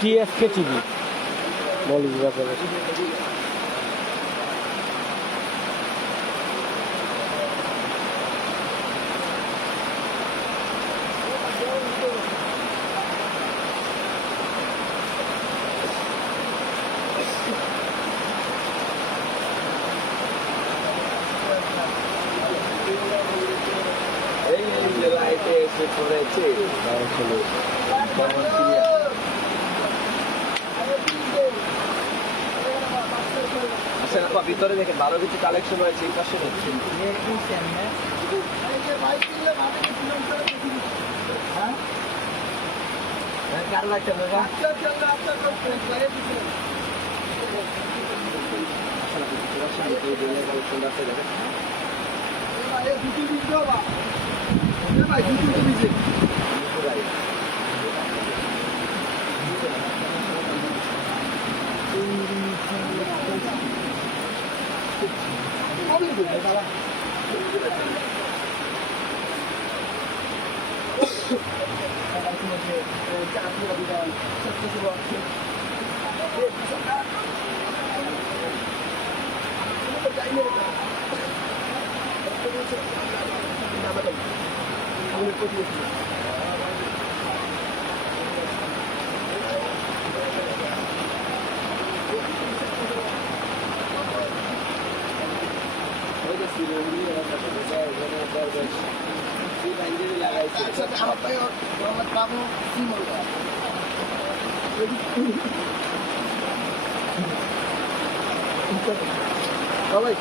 টিএফকে টিভি মৌলভীবাজার। ভিতরে দেখেন ভালো কিছু কালেকশন রয়েছে এই পাশে সবাই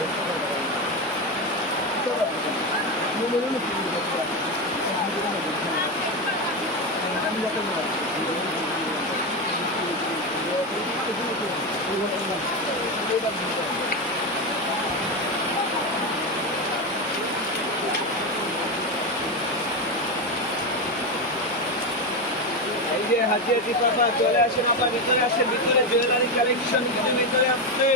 এই যে হাজিয়াতি পাপা চলে আসেন, আপনার ভিতরে আসেন, ভিতরে জুয়েলারি কালেকশন কিছু ভিতরে আসছে।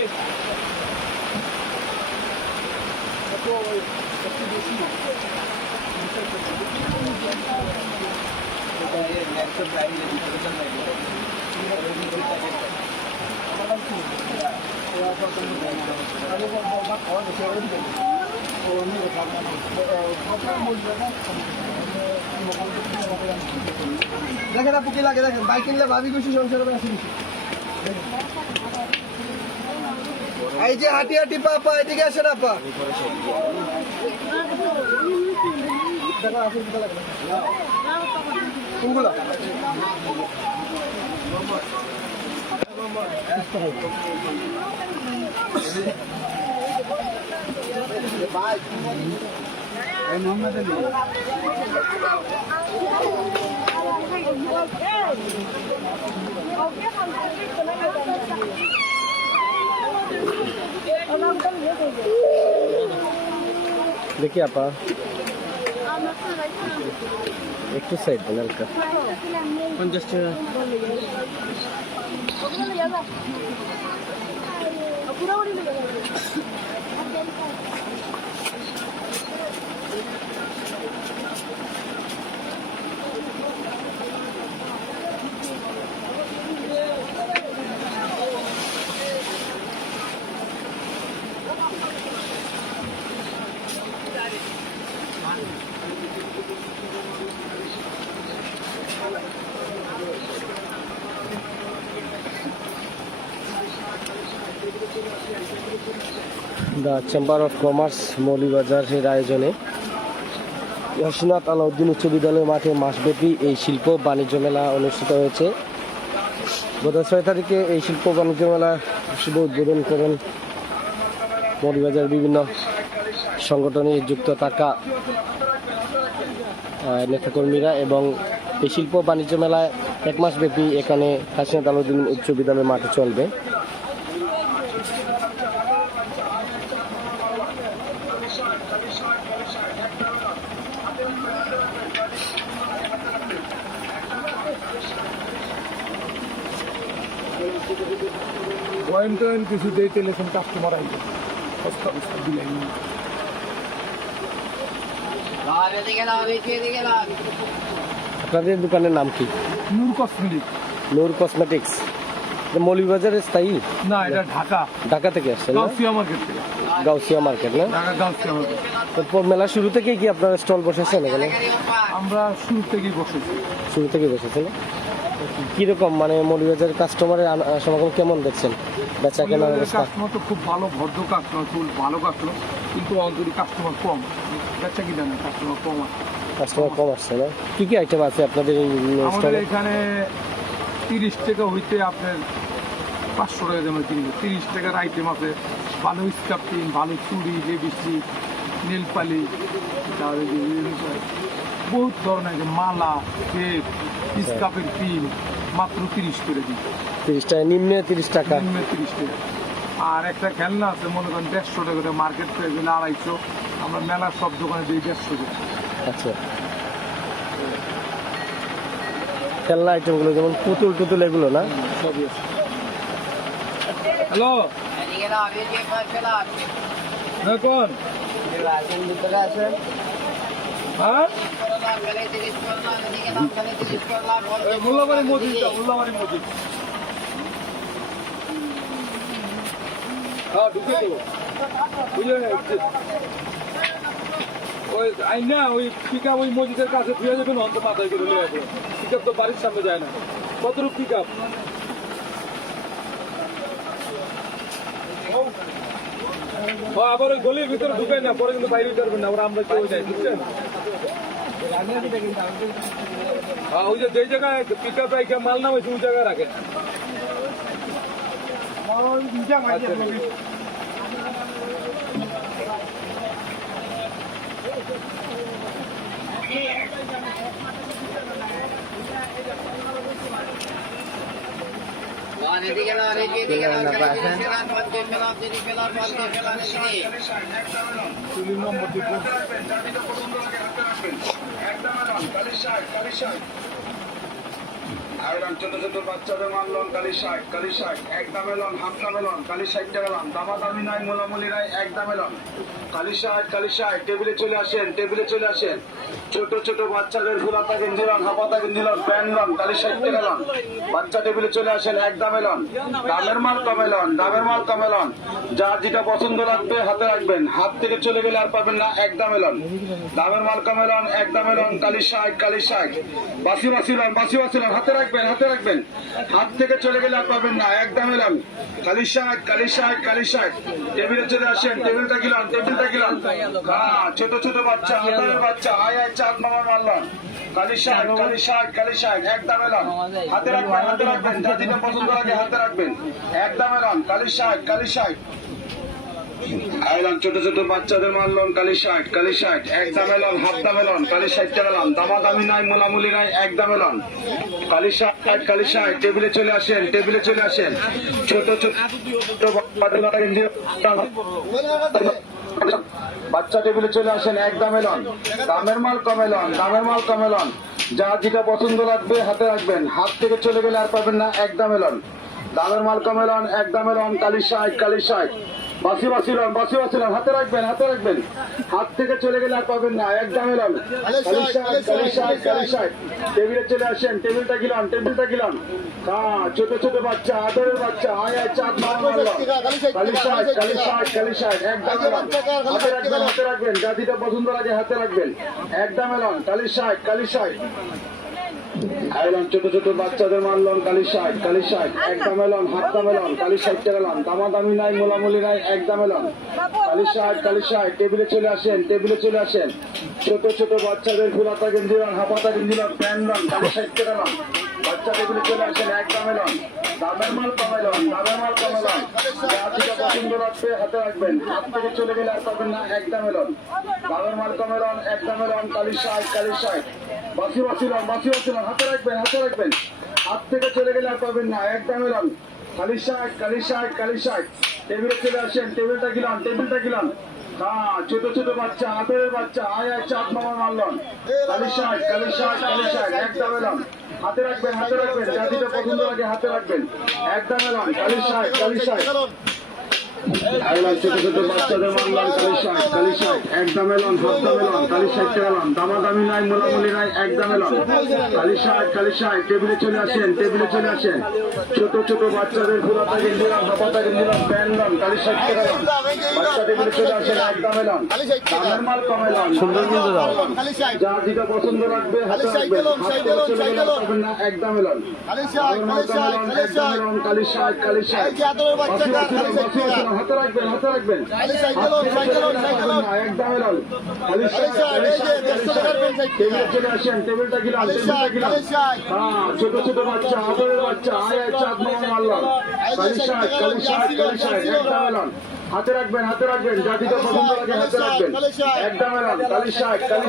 দেখেন আপু কি লাগে, দেখেন বাইক কিনলে ভাবি খুশি, সংসার হবে হাসি খুশি। এই যে হাঁটি হাঁটি পাপা, এদিকে আসেন আপা। দেখো আসুন, কোথায় লাগে কোনগুলো? মোহাম্মদ আলী দেখি আপা একটু সাইড দেন হালকা। 50 টাকা। দ্য চেম্বার অফ কমার্স মৌলভীবাজারের আয়োজনে ইয়াসিনাত আলাউদ্দিন উচ্চ বিদ্যালয় মাঠে মাসব্যাপী এই শিল্প বাণিজ্য মেলা অনুষ্ঠিত হয়েছে। গত 6 তারিখে এই শিল্প বাণিজ্য মেলা শুভ উদ্বোধন করেন মৌলভীবাজারের বিভিন্ন সংগঠনে যুক্ত থাকা নেতাকর্মীরা, এবং এই শিল্প বাণিজ্য মেলায় 1 মাস ব্যাপী এখানে ইয়াসিনাত আলাউদ্দিন উচ্চ বিদ্যালয় মাঠে চলবে। পয়েন্ট কিছু দিয়ে টেলিফোন কাস্টমার আইবে দিলেন। আপনাদের দোকানের নাম কি? নূর কসমেটিক। নূর কসমেটিক্স। মৌলভীবাজারের স্থায়ী? না, এটা ঢাকা, ঢাকা থেকে আসছেন না? গাউসিয়া মার্কেট থেকে। গাউসিয়া মার্কেট না? ঢাকা গাউসিয়া মার্কেট। তারপর মেলা শুরু থেকে কি আপনারা স্টল বসেছেন এখানে? আমরা শুরু থেকেই বসেছি। শুরু থেকে বসেছেন। কিরকম মানে মৌলভীবাজারের কাস্টমারের সমাগম কেমন দেখছেন? বেচা কেনার অবস্থা? কাস্টমার তো খুব ভালো, ভদ্র কাস্টমার, খুব ভালো কাস্টমার, কিন্তু অন্তরিক কাস্টমার কম। বেচা কি জানেন, কাস্টমার কম আছে। কাস্টমার কম আসছে না? কি কি আইটেম আছে আপনাদের এই আমাদের স্টলে? এখানে 30 টাকা হইতে আপনার 500 টাকা দামের কিনবে। 30 টাকার আইটেম আছে, ভালো স্কার্পিং, ভালো চুড়ি, লিপস্টিক, নীলপালি, তারপরে বহুত ধরনের মালা, কেক, স্কার্পের পিন মাত্র 30 করে দিই। 30 টাকা, নিম্নে 30 টাকা। 30 টাকা। আর একটা খেলনা আছে, মনে করেন 150 টাকা, মার্কেট প্রাইস হলে 250, আমরা মেলার সব দোকানে দিই 150 টাকা। আচ্ছা, খেলনা আইটেমগুলো যেমন পুতুল টুতুল এগুলো না? সবই আছে। হ্যালো, হ্যাঁ কোন? হ্যাঁ, মোল্লাবাড়ি মসজিদটা, মোল্লাবাড়ি মসজিদ। হ্যাঁ, ঢুকে তো ওই আইনা ওই পিক আপ ওই মসজিদের কাছে ধুয়ে যাবেন, অন্ত মাথায় করে নিয়ে আসবে। পিক আপ তো বাড়ির সামনে যায় না। কতটুকু পিক আপ? আবার ওই গলির ভিতরে ঢুকে না, পরে কিন্তু বাইরে উঠতে না, আমরা চলে যাই, বুঝছেন? ওই যে জায়গায় পিক আপ রাখে মাল নামাইছে ওই জায়গায় রাখেন। চুলির নম্বর দিব আইরন ছোট ছোট বাচ্চাদের মানলন কালি 60 একদম এলন হাফ দাম এলন কালি 60 টাকা দাম দামাদামি নাই মোলামুলি নাই একদম এলন কালি 60 টেবিলে চলে আসেন ছোট ছোট বাচ্চাদের ফুলাতা গেঞ্জিলন হাফাতা গেঞ্জিলন প্যান্ট লন কালি 60 টাকা লন বাচ্চা টেবিলে চলে আসেন একদম এলন দামের মাল কম এলন যার যেটা পছন্দ লাগবে হাতে রাখবেন হাত থেকে চলে গেলে আর পাবেন না একদম এলন দামের মাল কম এলন একদম এলন কালি 60 বাসি লন হাতে রাখবেন হাত থেকে চলে গেলে আর পাবেন না একদম এলাম কালি 60 টেবিলে চলে আসেন টেবিলটা গিলান হ্যাঁ ছোট ছোট বাচ্চা আদরের বাচ্চা আয় চাঁদ মামা মারলাম কালি 60 একদম এলাম হাতে রাখবেন যা যেটা পছন্দ লাগে হাতে রাখবেন একদম এলাম কালি 60 আইলাম ছোট ছোট বাচ্চাদের মানলন কালি 60 একদম এলন হাফ দাম এলন কালি 60 টাকা এলাম দামাদামি নাই মোলামুলি নাই একদম এলন কালি 60 টেবিলে চলে আসেন ছোট ছোট বাচ্চা টেবিলে চলে আসেন একদম এলন দামের মাল কম এলন যা যেটা পছন্দ লাগবে হাতে রাখবেন হাত থেকে চলে গেলে আর পাবেন না একদম এলন দামের মাল কম এলন একদম এলন কালি 60 বাসি লন হাতে রাখবেন হাত থেকে চলে গেলে আর পাবেন না একদম এলাম কালি 60 টেবিলে চলে আসেন টেবিলটা গিলান হ্যাঁ ছোট ছোট বাচ্চা আদরের বাচ্চা আয় চাঁদ মামা কালি 60 একদম এলাম হাতে রাখবেন যা যেটা পছন্দ লাগে হাতে রাখবেন একদম এলাম কালি 60 আইলাম ছোট ছোট বাচ্চাদের মানলন কালি 60 একদম এলন হাফ দাম এলন কালি 60 টাকা এলন দামাদামি নাই মোলামুলি নাই একদম এলন কালি 60 টেবিলে চলে আসেন ছোট ছোট বাচ্চাদের ফুলাতা গেঞ্জিলন হাফাতা গেঞ্জিলন প্যান্ট লন কালি 60 টাকা এলন বাচ্চা টেবিলে চলে আসেন একদম এলন দামের মাল কম এলন যা যেটা পছন্দ লাগবে হাতে রাখবেন হাত থেকে চলে গেলে আর পাবেন না একদম এলন দামের মাল কম এলন একদম এলন কালি 60 বাসি লন হাতে রাখবেন হাত থেকে চলে গেলে আর পাবেন না একদম এলাম কালি 60 টেবিলে চলে আসেন টেবিলটা গিলান হ্যাঁ ছোট ছোট বাচ্চা আদরের বাচ্চা আয় চাঁদ মামা মারলন কালি 60 একদম এলাম হাতে রাখবেন যা যেটা পছন্দ লাগে হাতে রাখবেন একদম এলাম কালি 60 আইলাম ছোট ছোট বাচ্চাদের মানলাম কালি 60 একদম এলন হাফ দাম এলন কালি 60 টাকা এলন দামাদামি নাই মোলামুলি নাই একদম এলন কালি 60 টেবিলে চলে আসেন ছোট ছোট বাচ্চাদের ফুলাতা গেঞ্জিলাম হাফাতা গেঞ্জিলাম প্যান্ট লন কালি 60 টাকা এলন বাচ্চা টেবিলে চলে আসেন একদম এলন দামের মাল কম এলন যা যেটা পছন্দ লাগবে হাতে রাখবেন হাত থেকে চলে গেলে পাবেন না একদম এলন দামের মাল কম এলন একদম এলন কালি 60 হাতে রাখবেন একদম এলন কালি 60 টেবিলে চলে আসেন টেবিলটা গিলান হ্যাঁ ছোট ছোট বাচ্চা আদরের বাচ্চা আয় চাঁদ মামা মারলাম কালি 60 একদম এলন হাতে রাখবেন যা যেটা পছন্দ লাগে হাতে রাখবেন একদম এলন কালি 60 ছোট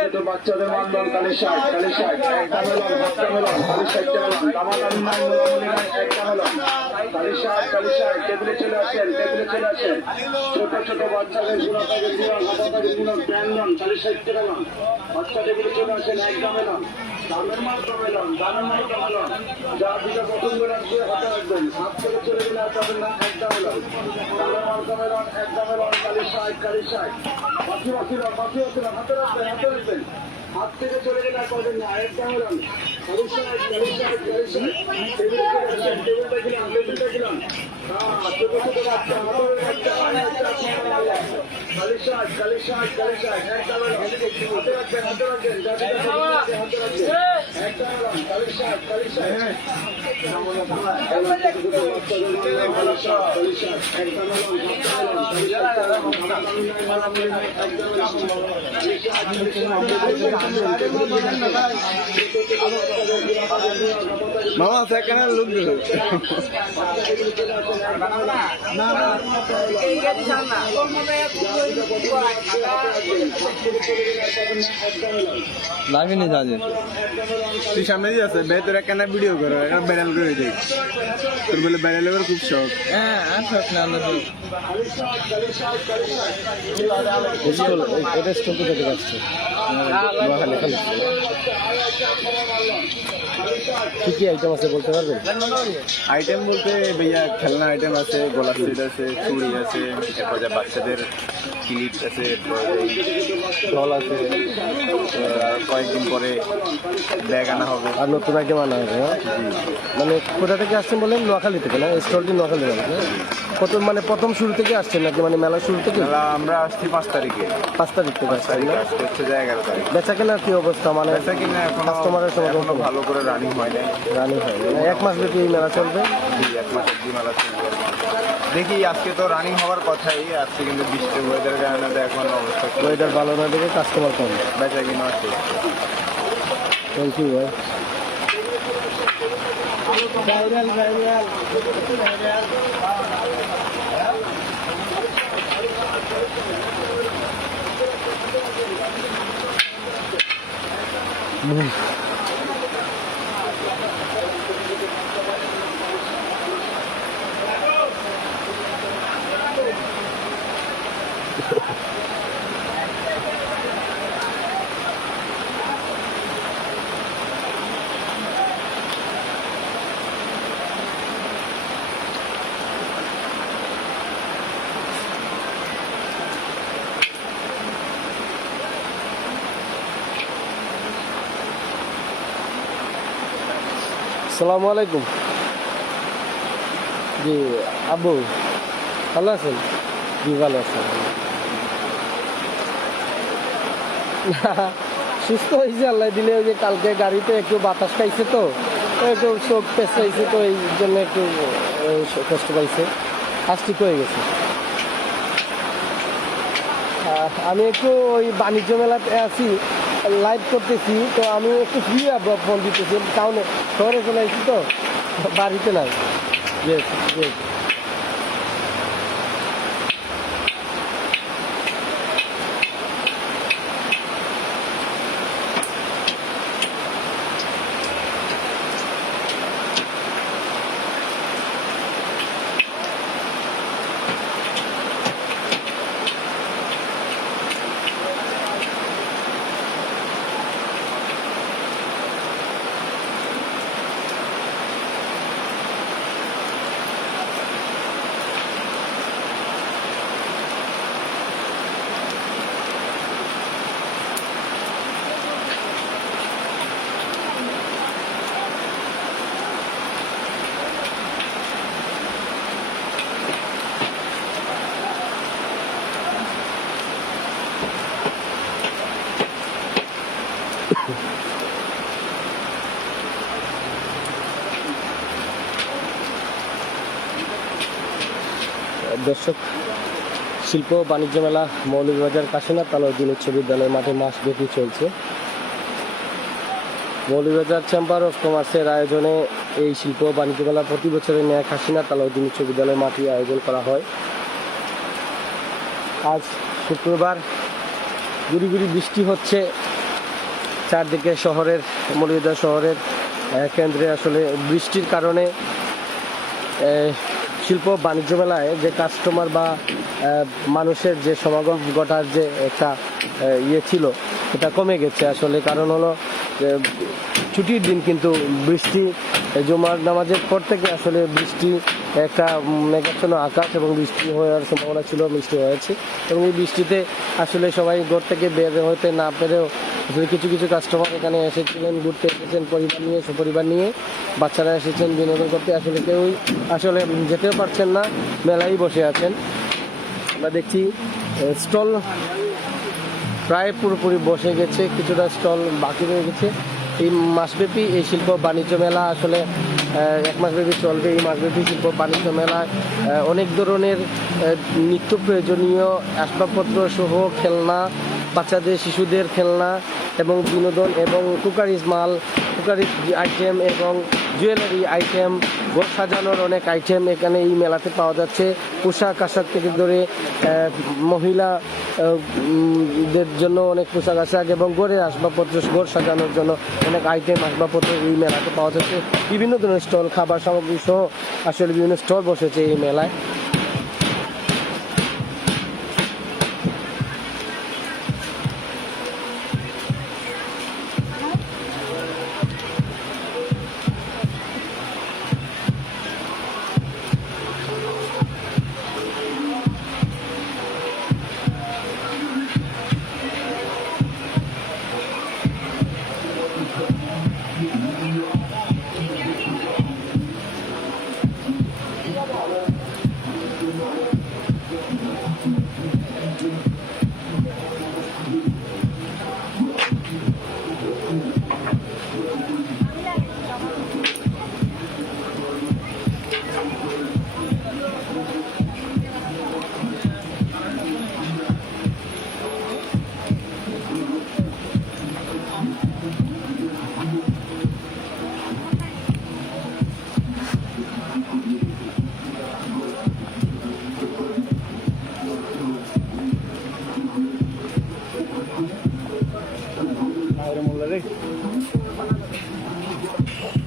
ছোট বাচ্চাদের মানলাম কালি 60 একদম এলন হাফ দাম এলন কালি 60 টাকা এলন দামাদামি নাই মোলামুলি নাই একদম এলন কালি 60 টেবিলে চলে আসেন ছোট ছোট বাচ্চাদের ফুলাতা গেঞ্জিলন হাফাতা গেঞ্জিলন প্যান্ট লন কালি 60 টাকা এলন বাচ্চা টেবিলে চলে আসেন একদম এলন দামের মাল কম এলন যা যেটা পছন্দ লাগবে হাতে রাখবেন হাত থেকে চলে গেলে আর পাবেন না একদম এলন দামের মাল কম এলন একদম এলন কালি 60 বাসি লন হাতে রাখবেন হাত থেকে চলে গেলে আর পাবেন না একদম এলন কালি 60 টেবিলটা গিলান ছোট ছোট বাচ্চা আদরের বাচ্চা কালি 60 একদম এলন হাতে রাখবেন যা যেটা পছন্দ লাগে হাতে রাখবেন একদম এলন কালি 60 মামা সেখানে লোক দিল লাগেনি জানেন তুই সামনে দিয়ে আছে বে তোরা কেন ভিডিও করো এটা ভাইরাল করে দেখ তোর বলে ভাইরাল হওয়ার খুব শখ হ্যাঁ আর শখ না আমরা স্টল এটা স্টল কোথা থেকে আসছে? নোয়াখালী এখানে। কি কি আইটেম আছে বলতে পারবেন? আইটেম বলতে ভাইয়া খেলনা আইটেম আছে, গলার সেট আছে, চুড়ি আছে, এরপর যা বাচ্চাদের ক্লিপ আছে, ডল আছে, আর কয়েকদিন পরে ব্যাগ আনা হবে। আর নতুন আইটেম আনা হবে, হ্যাঁ? মানে কোথা থেকে আসছেন বলেন? নোয়াখালী থেকে না? স্টলটি নোয়াখালী না? কত মানে প্রথম শুরু থেকে আসছেন নাকি মানে মেলা শুরু থেকে? মেলা আমরা আসছি 5 তারিখে, 5 তারিখ থেকে আসছেন না? আসতে হচ্ছে যে 11 তারিখ। বেচা কেনার কি অবস্থা? মানে বেচা কিনা কাস্টমারের সমাগম এখনো ভালো করে রানিং হয় নাই। রানি হয় না? 1 মাস ব্যাপী এই মেলা চলবে? 1 মাস অব্দি মেলা চলবে। দেখি আজকে তো রানিং হওয়ার কথাই, আজকে কিন্তু বৃষ্টি ওয়েদারের কারণে তো এখন অবস্থা ওয়েদার ভালো না দেখে কাস্টমার কম। বেচা কিনা আছে। থ্যাংক ইউ ভাই। আসসালামু আলাইকুম। জি আব্বু ভালো আছেন? জি ভালো আছেন। সুস্থ হয়েছে আল্লাহ দিলে। ওই যে কালকে গাড়িতে একটু বাতাস খাইছে তো একটু চোখ পেঁচাইছে, তো এই জন্য একটু কষ্ট পাইছে। আজ ঠিক হয়ে গেছে। আমি একটু ওই বাণিজ্য মেলাতে আছি, লাইভ করতেছি, তো আমি একটু ফ্রি ফোন দিতেছি, টাউনে শহরে চলে আসছি তো বাড়িতে নাই। Yes yes. দর্শক, শিল্প বাণিজ্য মেলা মৌলভীবাজার কাশীনাথ আলাউদ্দিন উচ্চ বিদ্যালয় মাঠে মাসব্যাপী চলছে। মৌলভীবাজার চেম্বার অফ কমার্সের আয়োজনে এই শিল্প বাণিজ্য মেলা প্রতি বছরের ন্যায় কাশীনাথ আলাউদ্দিন উচ্চ বিদ্যালয় মাঠে আয়োজন করা হয়। আজ শুক্রবার গুড়ি গুড়ি বৃষ্টি হচ্ছে চারদিকে শহরের, মৌলভীবাজার শহরের কেন্দ্রে। আসলে বৃষ্টির কারণে শিল্প বাণিজ্য মেলায় যে কাস্টমার বা মানুষের যে সমাগম ঘটার যে একটা ইয়ে ছিল, এটা কমে গেছে আসলে। কারণ হলো ছুটির দিন, কিন্তু বৃষ্টি জুমার নামাজের পর থেকে আসলে বৃষ্টি একটা মেঘাচ্ছন্ন আকাশ এবং বৃষ্টি হওয়ার সম্ভাবনা ছিল, বৃষ্টি হয়েছে। এবং এই বৃষ্টিতে আসলে সবাই ঘর থেকে বের হতে না পেরেও আসলে কিছু কিছু কাস্টমার এখানে এসেছিলেন, ঘুরতে এসেছেন পরিবার নিয়ে, সপরিবার নিয়ে। বাচ্চারা এসেছেন বিনোদন করতে, আসলে কেউই আসলে যেতেও পারছেন না, মেলায় বসে আছেন। আমরা দেখছি স্টল প্রায় পুরোপুরি বসে গেছে, কিছুটা স্টল বাকি রয়ে গেছে। এই মাসব্যাপী এই শিল্প বাণিজ্য মেলা আসলে 1 মাসব্যাপী চলবে। এই মাসব্যাপী শিল্প বাণিজ্য মেলায় অনেক ধরনের নিত্য প্রয়োজনীয় আসবাবপত্র সহ খেলনা, বাচ্চাদের শিশুদের খেলনা এবং বিনোদন এবং কুকারিজ মাল, কুকারিজ আইটেম এবং জুয়েলারি আইটেম, ঘর সাজানোর অনেক আইটেম এখানে এই মেলাতে পাওয়া যাচ্ছে। পোশাক আশাক থেকে ধরে মহিলা দের জন্য অনেক পোশাক আশাক এবং ঘরের আসবাবপত্র, ঘর সাজানোর জন্য অনেক আইটেম আসবাবপত্র এই মেলাতে পাওয়া যাচ্ছে। বিভিন্ন ধরনের স্টল, খাবার সামগ্রী সহ আসলে বিভিন্ন স্টল বসেছে এই মেলায়।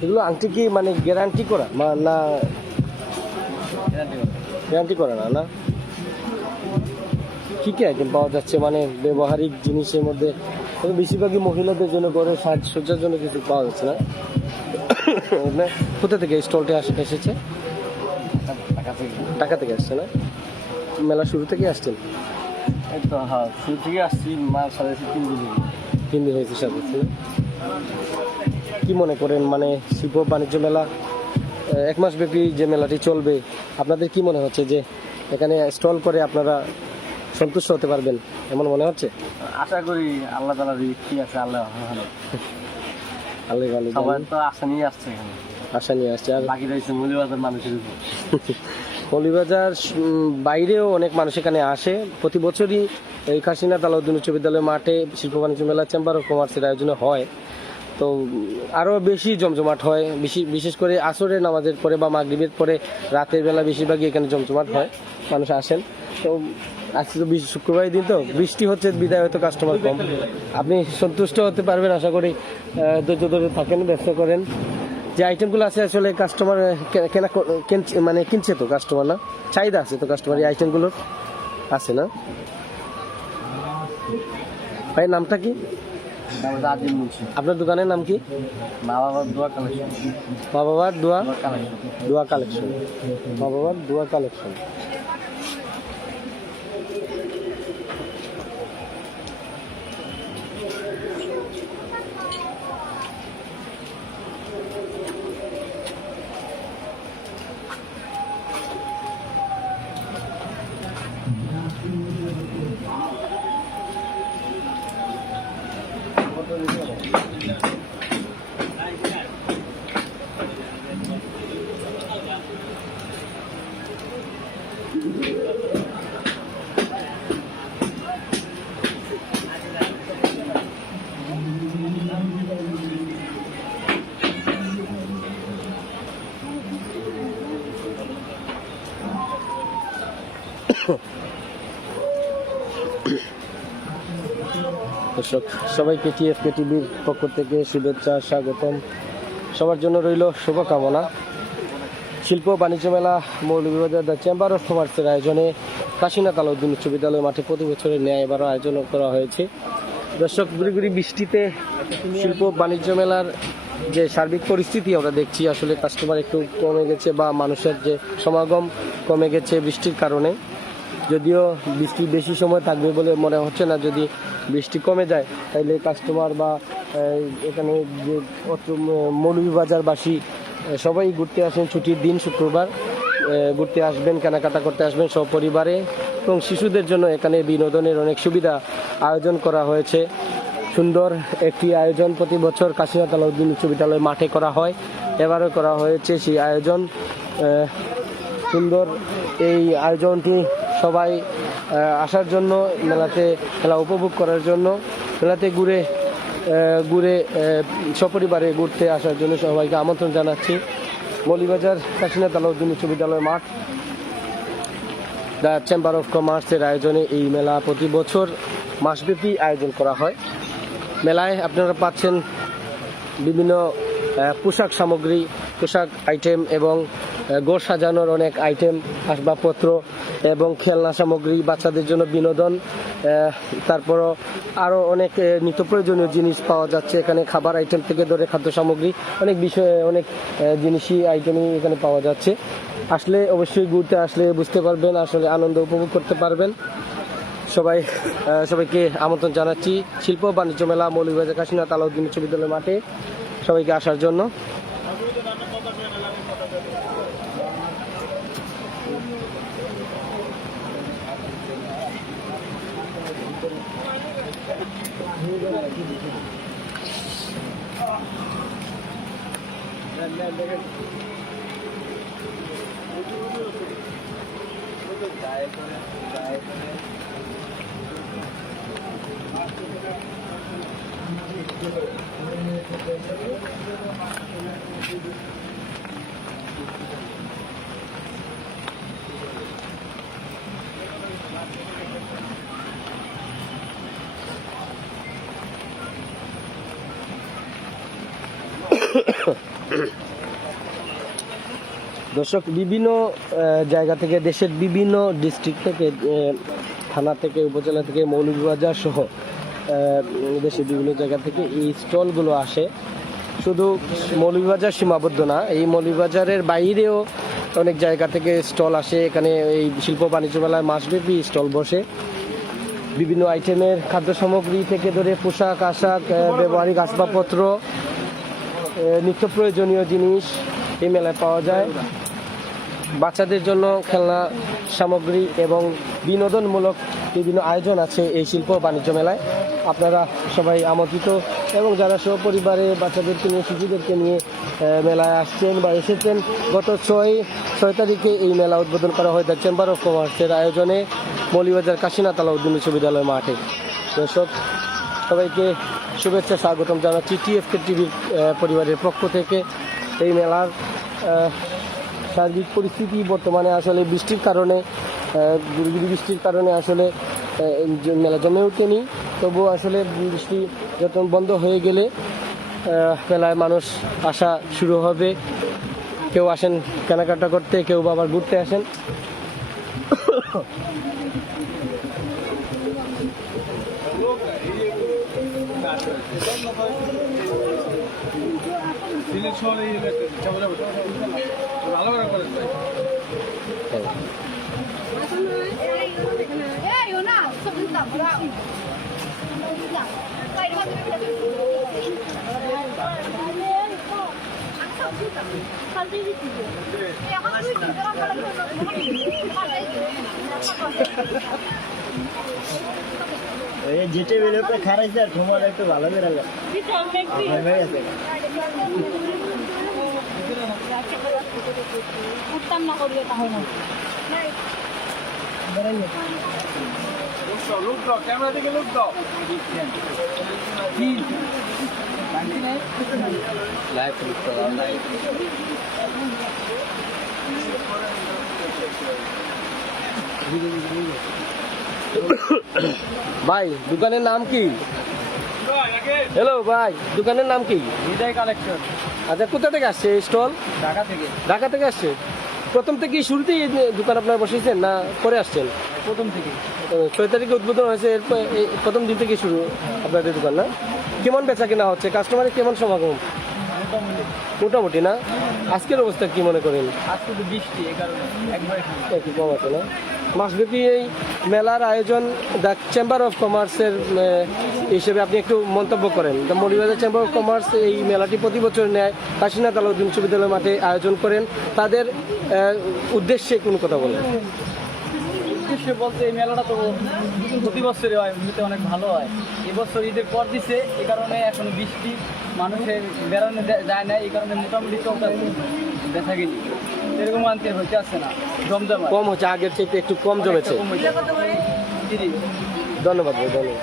এগুলো আংটি কি মানে গ্যারান্টি করা না? গ্যারান্টি করা না? কি কি আইটেম পাওয়া যাচ্ছে মানে ব্যবহারিক জিনিসের মধ্যে? বেশিরভাগই মহিলাদের জন্য ঘরের সাজসজ্জার জন্য কিছু পাওয়া যাচ্ছে না। কোথা থেকে স্টলটা এসেছে? ঢাকা থেকে আসছে না? মেলা শুরু থেকে আসছেন? হ্যাঁ, শুরু থেকে আসছি, মাস সাড়ে 3 দিন হয়েছে সাজাচ্ছে না? কি মনে করেন মানে শিল্প বাণিজ্য মেলা 1 মাস ব্যাপী যে মেলাটি চলবে, আপনাদের কি মনে হচ্ছে যে এখানে স্টল করে আপনারা সন্তুষ্ট হতে পারবেন এমন মনে হচ্ছে? আশা করি আল্লাহ তাআলা কি আছে, আল্লাহ ভালো। আল্লাহ ভালো সবাই জানেন। তো আশা নিয়ে আসছে এখানে, আশা নিয়ে আসছে। আর বাকি রয়েছে মৌলবাজার মানুষের উপর। মৌলভীবাজার বাইরেও অনেক মানুষ এখানে আসে প্রতি বছরই। এই কাশীনাথ আলাউদ্দিন উচ্চ বিদ্যালয় মাঠে শিল্প বাণিজ্য মেলা চেম্বার অফ কমার্সের আয়োজনে হয়, তো আরও বেশি জমজমাট হয়। বিশেষ করে আসরের নামাজের পরে বা মাগরিবের পরে রাতের বেলা বেশিরভাগই এখানে জমজমাট হয়, মানুষ আসেন। তো আজকে তো শুক্রবার দিন, তো বৃষ্টি হচ্ছে বিদায়, হয়তো কাস্টমার কম। আপনি সন্তুষ্ট হতে পারবেন আশা করি। ধৈর্য ধরে থাকেন, ব্যস্ত করেন। যে আইটেমগুলো আছে আসলে কাস্টমার কেনা মানে কিনছে তো কাস্টমার, না চাহিদা আছে তো কাস্টমার এই আইটেমগুলোর আছে না? ভাই নামটা কি? আপনার দোকানের নাম কি? মা বাবার দোয়া কালেকশন। মা বাবার দোয়া কালেকশন। দোয়া কালেকশন। মা বাবার দোয়া কালেকশন। দর্শক সবাইকে টিএফকে টিভির পক্ষ থেকে শুভেচ্ছা, স্বাগতম। সবার জন্য রইল শুভকামনা। শিল্প বাণিজ্য মেলা মৌলভীবাজার দ্য চেম্বার অফ কমার্সের আয়োজনে কাশীনাথ আলাউদ্দিন উচ্চ বিদ্যালয় মাঠে প্রতি বছরের ন্যায় এবারও আয়োজন করা হয়েছে। দর্শক গুড়ি বৃষ্টিতে শিল্প বাণিজ্য মেলার যে সার্বিক পরিস্থিতি আমরা দেখছি, আসলে কাস্টমার একটু কমে গেছে বা মানুষের যে সমাগম কমে গেছে বৃষ্টির কারণে। যদিও বৃষ্টি বেশি সময় থাকবে বলে মনে হচ্ছে না। যদি বৃষ্টি কমে যায় তাহলে কাস্টমার বা এখানে যে মৌলভীবাজারবাসী সবাই ঘুরতে আসেন, ছুটির দিন শুক্রবার ঘুরতে আসবেন, কেনাকাটা করতে আসবেন সপরিবারে। এবং শিশুদের জন্য এখানে বিনোদনের অনেক সুবিধা আয়োজন করা হয়েছে। সুন্দর একটি আয়োজন প্রতি বছর কাশীনাথ আলাউদ্দিন উচ্চ বিদ্যালয় মাঠে করা হয়, এবারও করা হয়েছে সেই আয়োজন। সুন্দর এই আয়োজনটি সবাই আসার জন্য, মেলাতে খেলা উপভোগ করার জন্য, মেলাতে ঘুরে ঘুরে সপরিবারে ঘুরতে আসার জন্য সবাইকে আমন্ত্রণ জানাচ্ছি। মৌলভীবাজার কাশীনাথ আলাউদ্দিন উচ্চ বিদ্যালয় মাঠ, দ্য চেম্বার অফ কমার্সের আয়োজনে এই মেলা প্রতি বছর মাসব্যাপী আয়োজন করা হয়। মেলায় আপনারা পাচ্ছেন বিভিন্ন পোশাক সামগ্রী, পোশাক আইটেম এবং ঘর সাজানোর অনেক আইটেম, আসবাবপত্র এবং খেলনা সামগ্রী, বাচ্চাদের জন্য বিনোদন, তারপরও আরও অনেক নিত্য প্রয়োজনীয় জিনিস পাওয়া যাচ্ছে এখানে। খাবার আইটেম থেকে ধরে খাদ্য সামগ্রী, অনেক বিষয়ে অনেক জিনিসই আইটেমই এখানে পাওয়া যাচ্ছে। আসলে অবশ্যই ঘুরতে আসলে বুঝতে পারবেন, আসলে আনন্দ উপভোগ করতে পারবেন। সবাইকে আমন্ত্রণ জানাচ্ছি শিল্প বাণিজ্য মেলা মৌলভীবাজার কাশীনাথ আলাউদ্দিন উচ্চ বিদ্যালয় মাঠে সবাইকে আসার জন্য। দর্শক, বিভিন্ন জায়গা থেকে, দেশের বিভিন্ন ডিস্ট্রিক্ট থেকে, থানা থেকে, উপজেলা থেকে, মৌলভীবাজার সহ দেশের বিভিন্ন জায়গা থেকে এই স্টলগুলো আসে। শুধু মৌলভীবাজার সীমাবদ্ধ না, এই মৌলভীবাজারের বাইরেও অনেক জায়গা থেকে স্টল আসে। এখানে এই শিল্প বাণিজ্য মেলায় মাসব্যাপী স্টল বসে। বিভিন্ন আইটেমের খাদ্য সামগ্রী থেকে ধরে পোশাক আশাক, ব্যবহারিক আসবাবপত্র, নিত্য প্রয়োজনীয় জিনিস এই মেলায় পাওয়া যায়। বাচ্চাদের জন্য খেলনা সামগ্রী এবং বিনোদনমূলক বিভিন্ন আয়োজন আছে এই শিল্প বাণিজ্য মেলায়। আপনারা সবাই আমন্ত্রিত, এবং যারা সপরিবারে বাচ্চাদেরকে নিয়ে, শিশুদেরকে নিয়ে মেলায় আসছেন বা এসেছেন, গত 6 তারিখে এই মেলা উদ্বোধন করা হয় দ্য চেম্বার অফ কমার্সের আয়োজনে মৌলভীবাজার কাশীনাথ আলাউদ্দিন বিশ্ববিদ্যালয় মাঠে। দর্শক, সবাইকে শুভেচ্ছা স্বাগতম জানাচ্ছি টিএফকে টিভির পরিবারের পক্ষ থেকে। এই মেলার সার্বিক পরিস্থিতি বর্তমানে আসলে বৃষ্টির কারণে, বৃষ্টির কারণে আসলে মেলা জমে ওঠেনি। তবুও আসলে বৃষ্টি যত বন্ধ হয়ে গেলে মেলায় মানুষ আসা শুরু হবে। কেউ আসেন কেনাকাটা করতে, কেউ আবার ঘুরতে আসেন। যেটা বেরোতে খারাইছে আর তোমার একটু ভালো বেরালো উঠতাম না করবে তাহলে ক্যামেরা থেকে লুক দাও। ভাই, দোকানের নাম কি? হ্যালো ভাই, দোকানের নাম কি? হৃদয় কালেকশন। আচ্ছা, কোথা থেকে আসছে এই স্টল? ঢাকা থেকে। ঢাকা থেকে আসছে? প্রথম থেকে শুরুতেই এই দোকান আপনারা বসেছেন না পরে আসছেন? প্রথম থেকে। 6 তারিখে উদ্বোধন হয়েছে, এরপর প্রথম দিন থেকে শুরু আপনাদের দোকান না? কেমন বেচা কেনা হচ্ছে? কাস্টমারের কেমন সমাগম? মোটামুটি না? আজকের অবস্থা কি মনে করেন? আজকে তো বৃষ্টি, এই কারণে একবারে একটু কম আছে না? মাসব্যাপী এই মেলার আয়োজন দ্য চেম্বার অফ কমার্সের হিসেবে আপনি একটু মন্তব্য করেন। The Moulvibazar chamber of commerce এই মেলাটি প্রতি বছর নেয়, কাশীনাথ আলাউদ্দিন বিশ্ববিদ্যালয় মাঠে আয়োজন করেন। তাদের উদ্দেশ্যে কোনো কথা বলেন। উদ্দেশ্যে বলতে, এই মেলাটা তো প্রতি বছরই হয়, এমনিতে অনেক ভালো হয়। এবছর ঈদের পর দিছে, এই কারণে এখন বৃষ্টি, মানুষের বেরোনো যায় না, এই কারণে মোটামুটি চলতে দেখা গেছি এরকম আনতে হইতে আসছে না, জমজমা কম হচ্ছে, আগের থেকে একটু কম জমেছে। কম হয়েছে। ধন্যবাদ ভাই, ধন্যবাদ।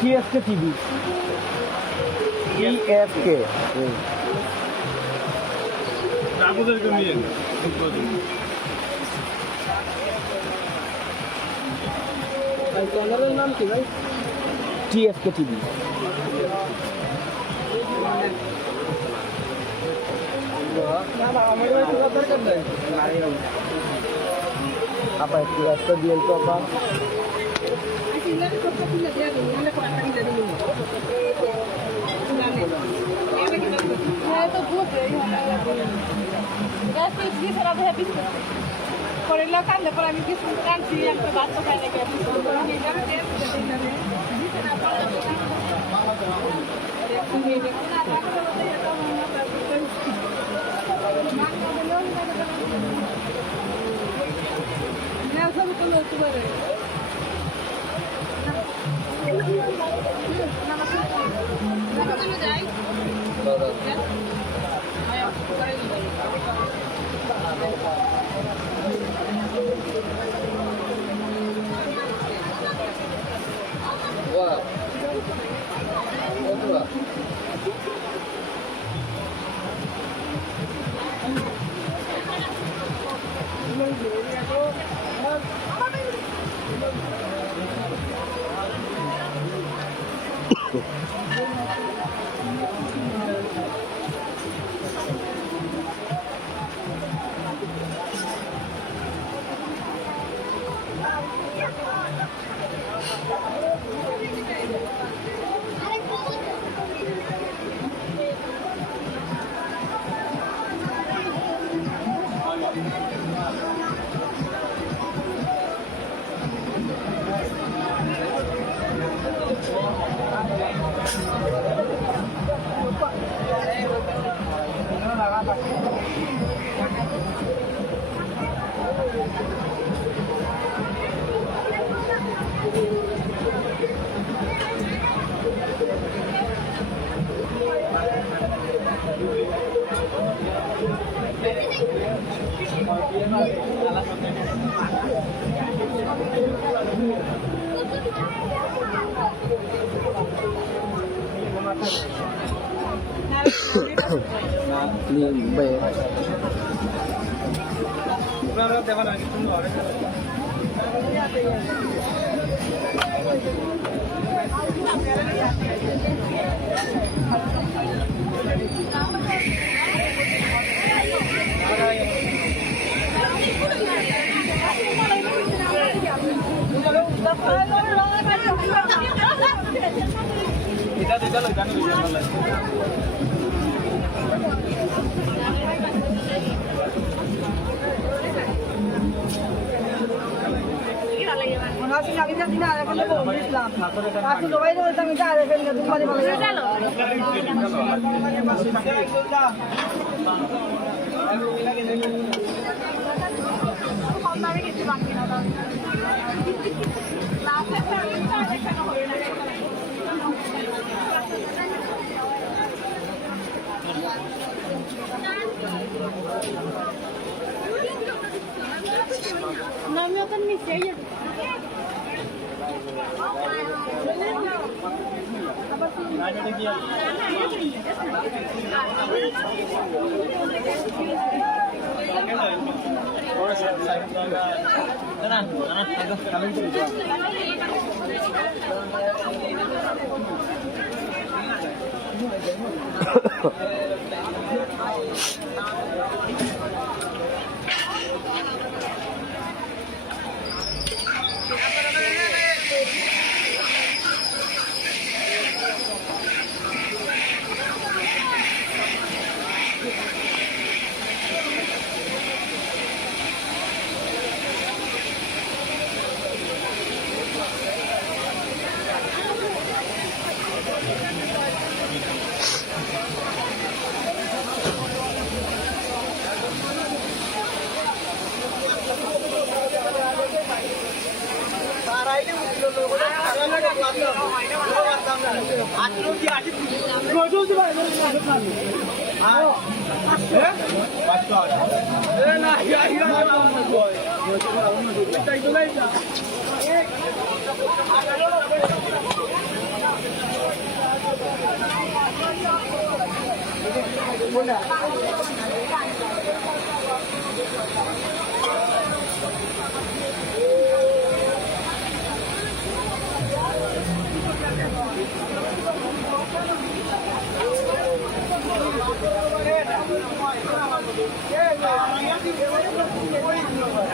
TSK TV. TSK. চ্যানেলের নাম কি ভাই? TSK TV. না না আমাদের তোলা দরকার নাই। আপা একটু একটা দিন তো আপা। Por el local, por mí que es un taxi, el pedazo que hay que আমিও তো নিচে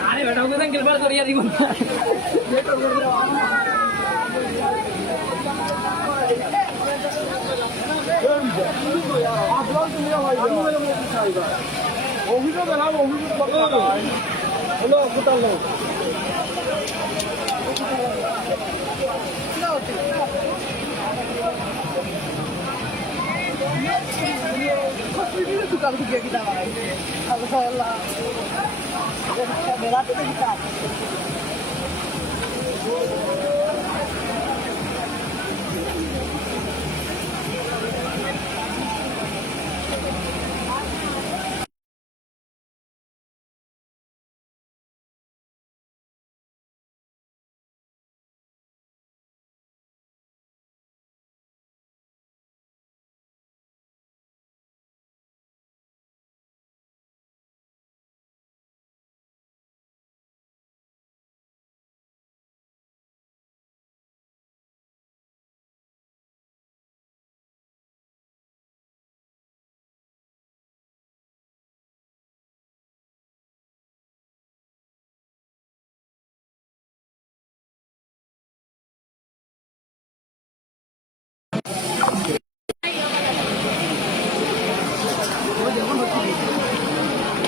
আরে বেটা ওকে সাইকেল বার করিয়া দিব অভিযোগ এলাম অভিযোগ হলো কোথাও লোক দোকান থেকে কিনা আল্লাহ বেড়াতে কিনা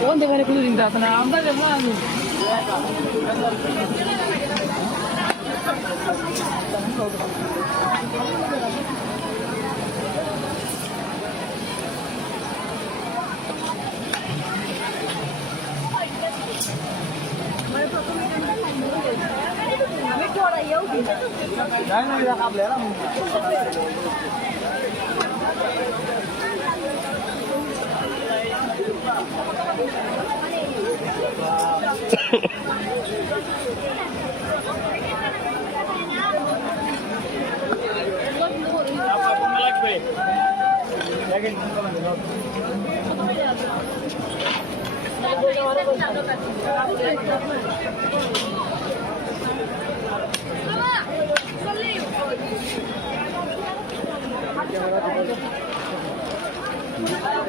কোন দেখানে কোনো চিন্তা আছে না আমরা দেখবো আমি Đấy, nó ra học lẽ là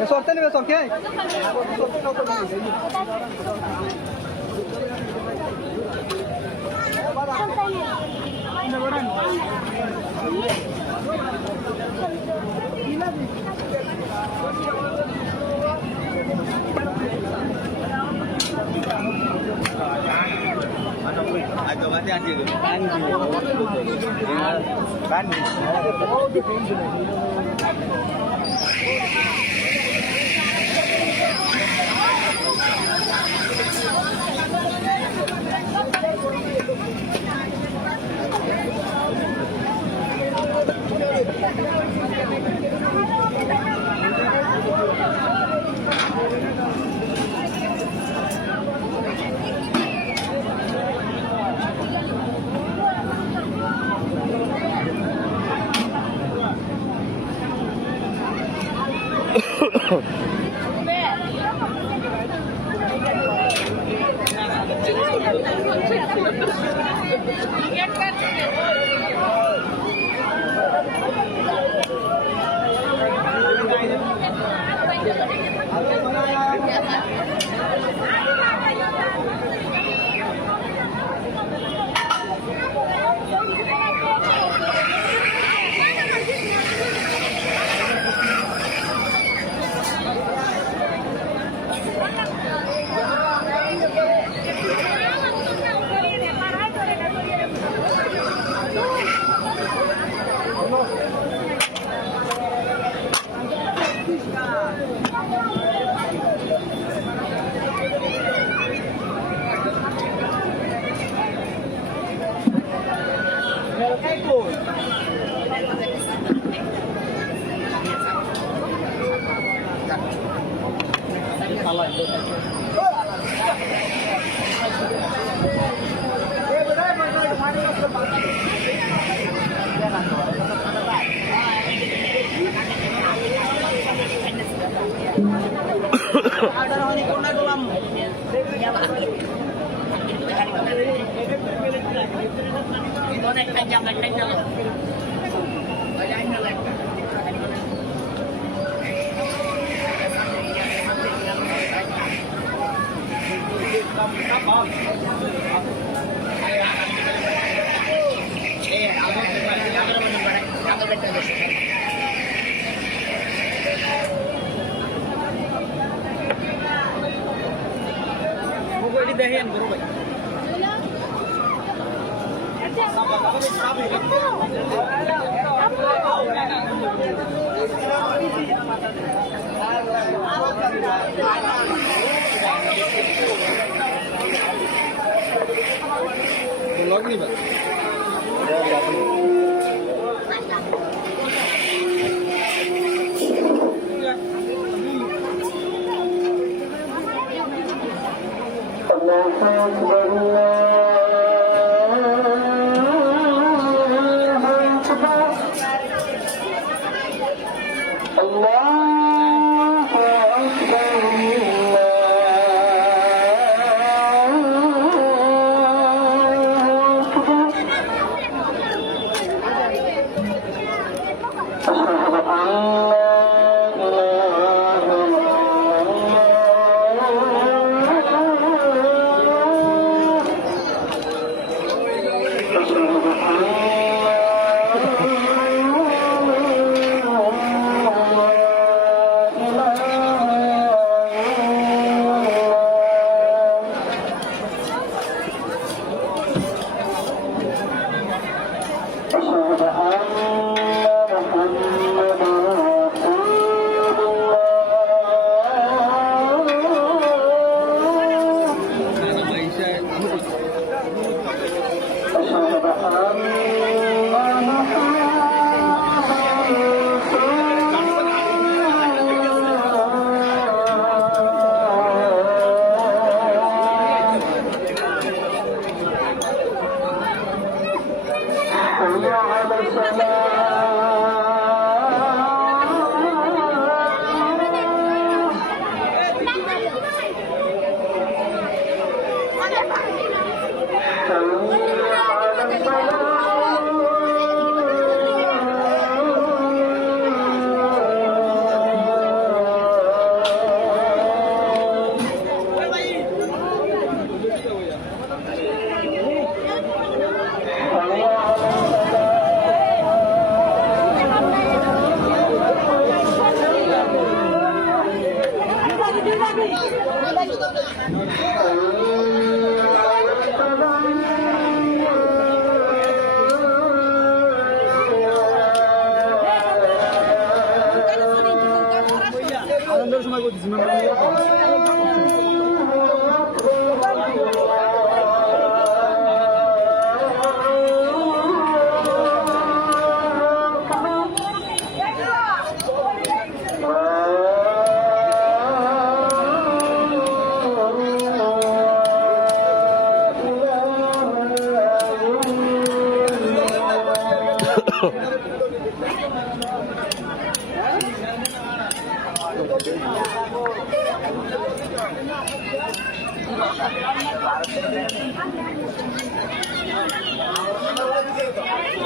sorte nih besok ya. দেখেন বড় ভাই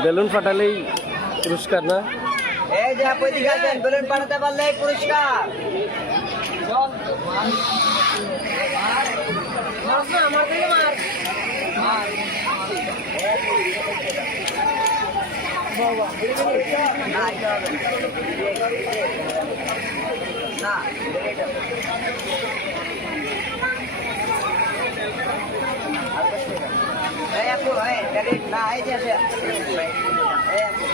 বেলুন ফাটালেই পুরস্কার না? এই যে আপনি দিকে আছেন, বেলুন পাঠাতে পারলে পুরস্কার। এই আপু, না এই যে আছে। এই আপু।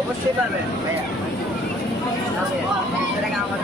অবশ্যই পারবেন ভাইয়া। এটাকে আমার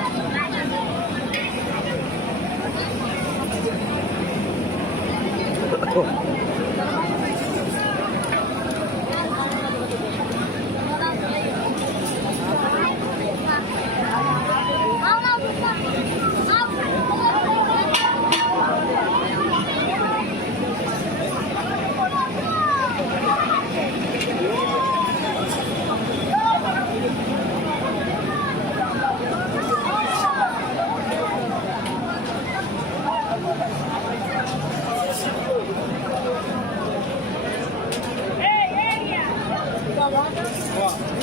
Wow.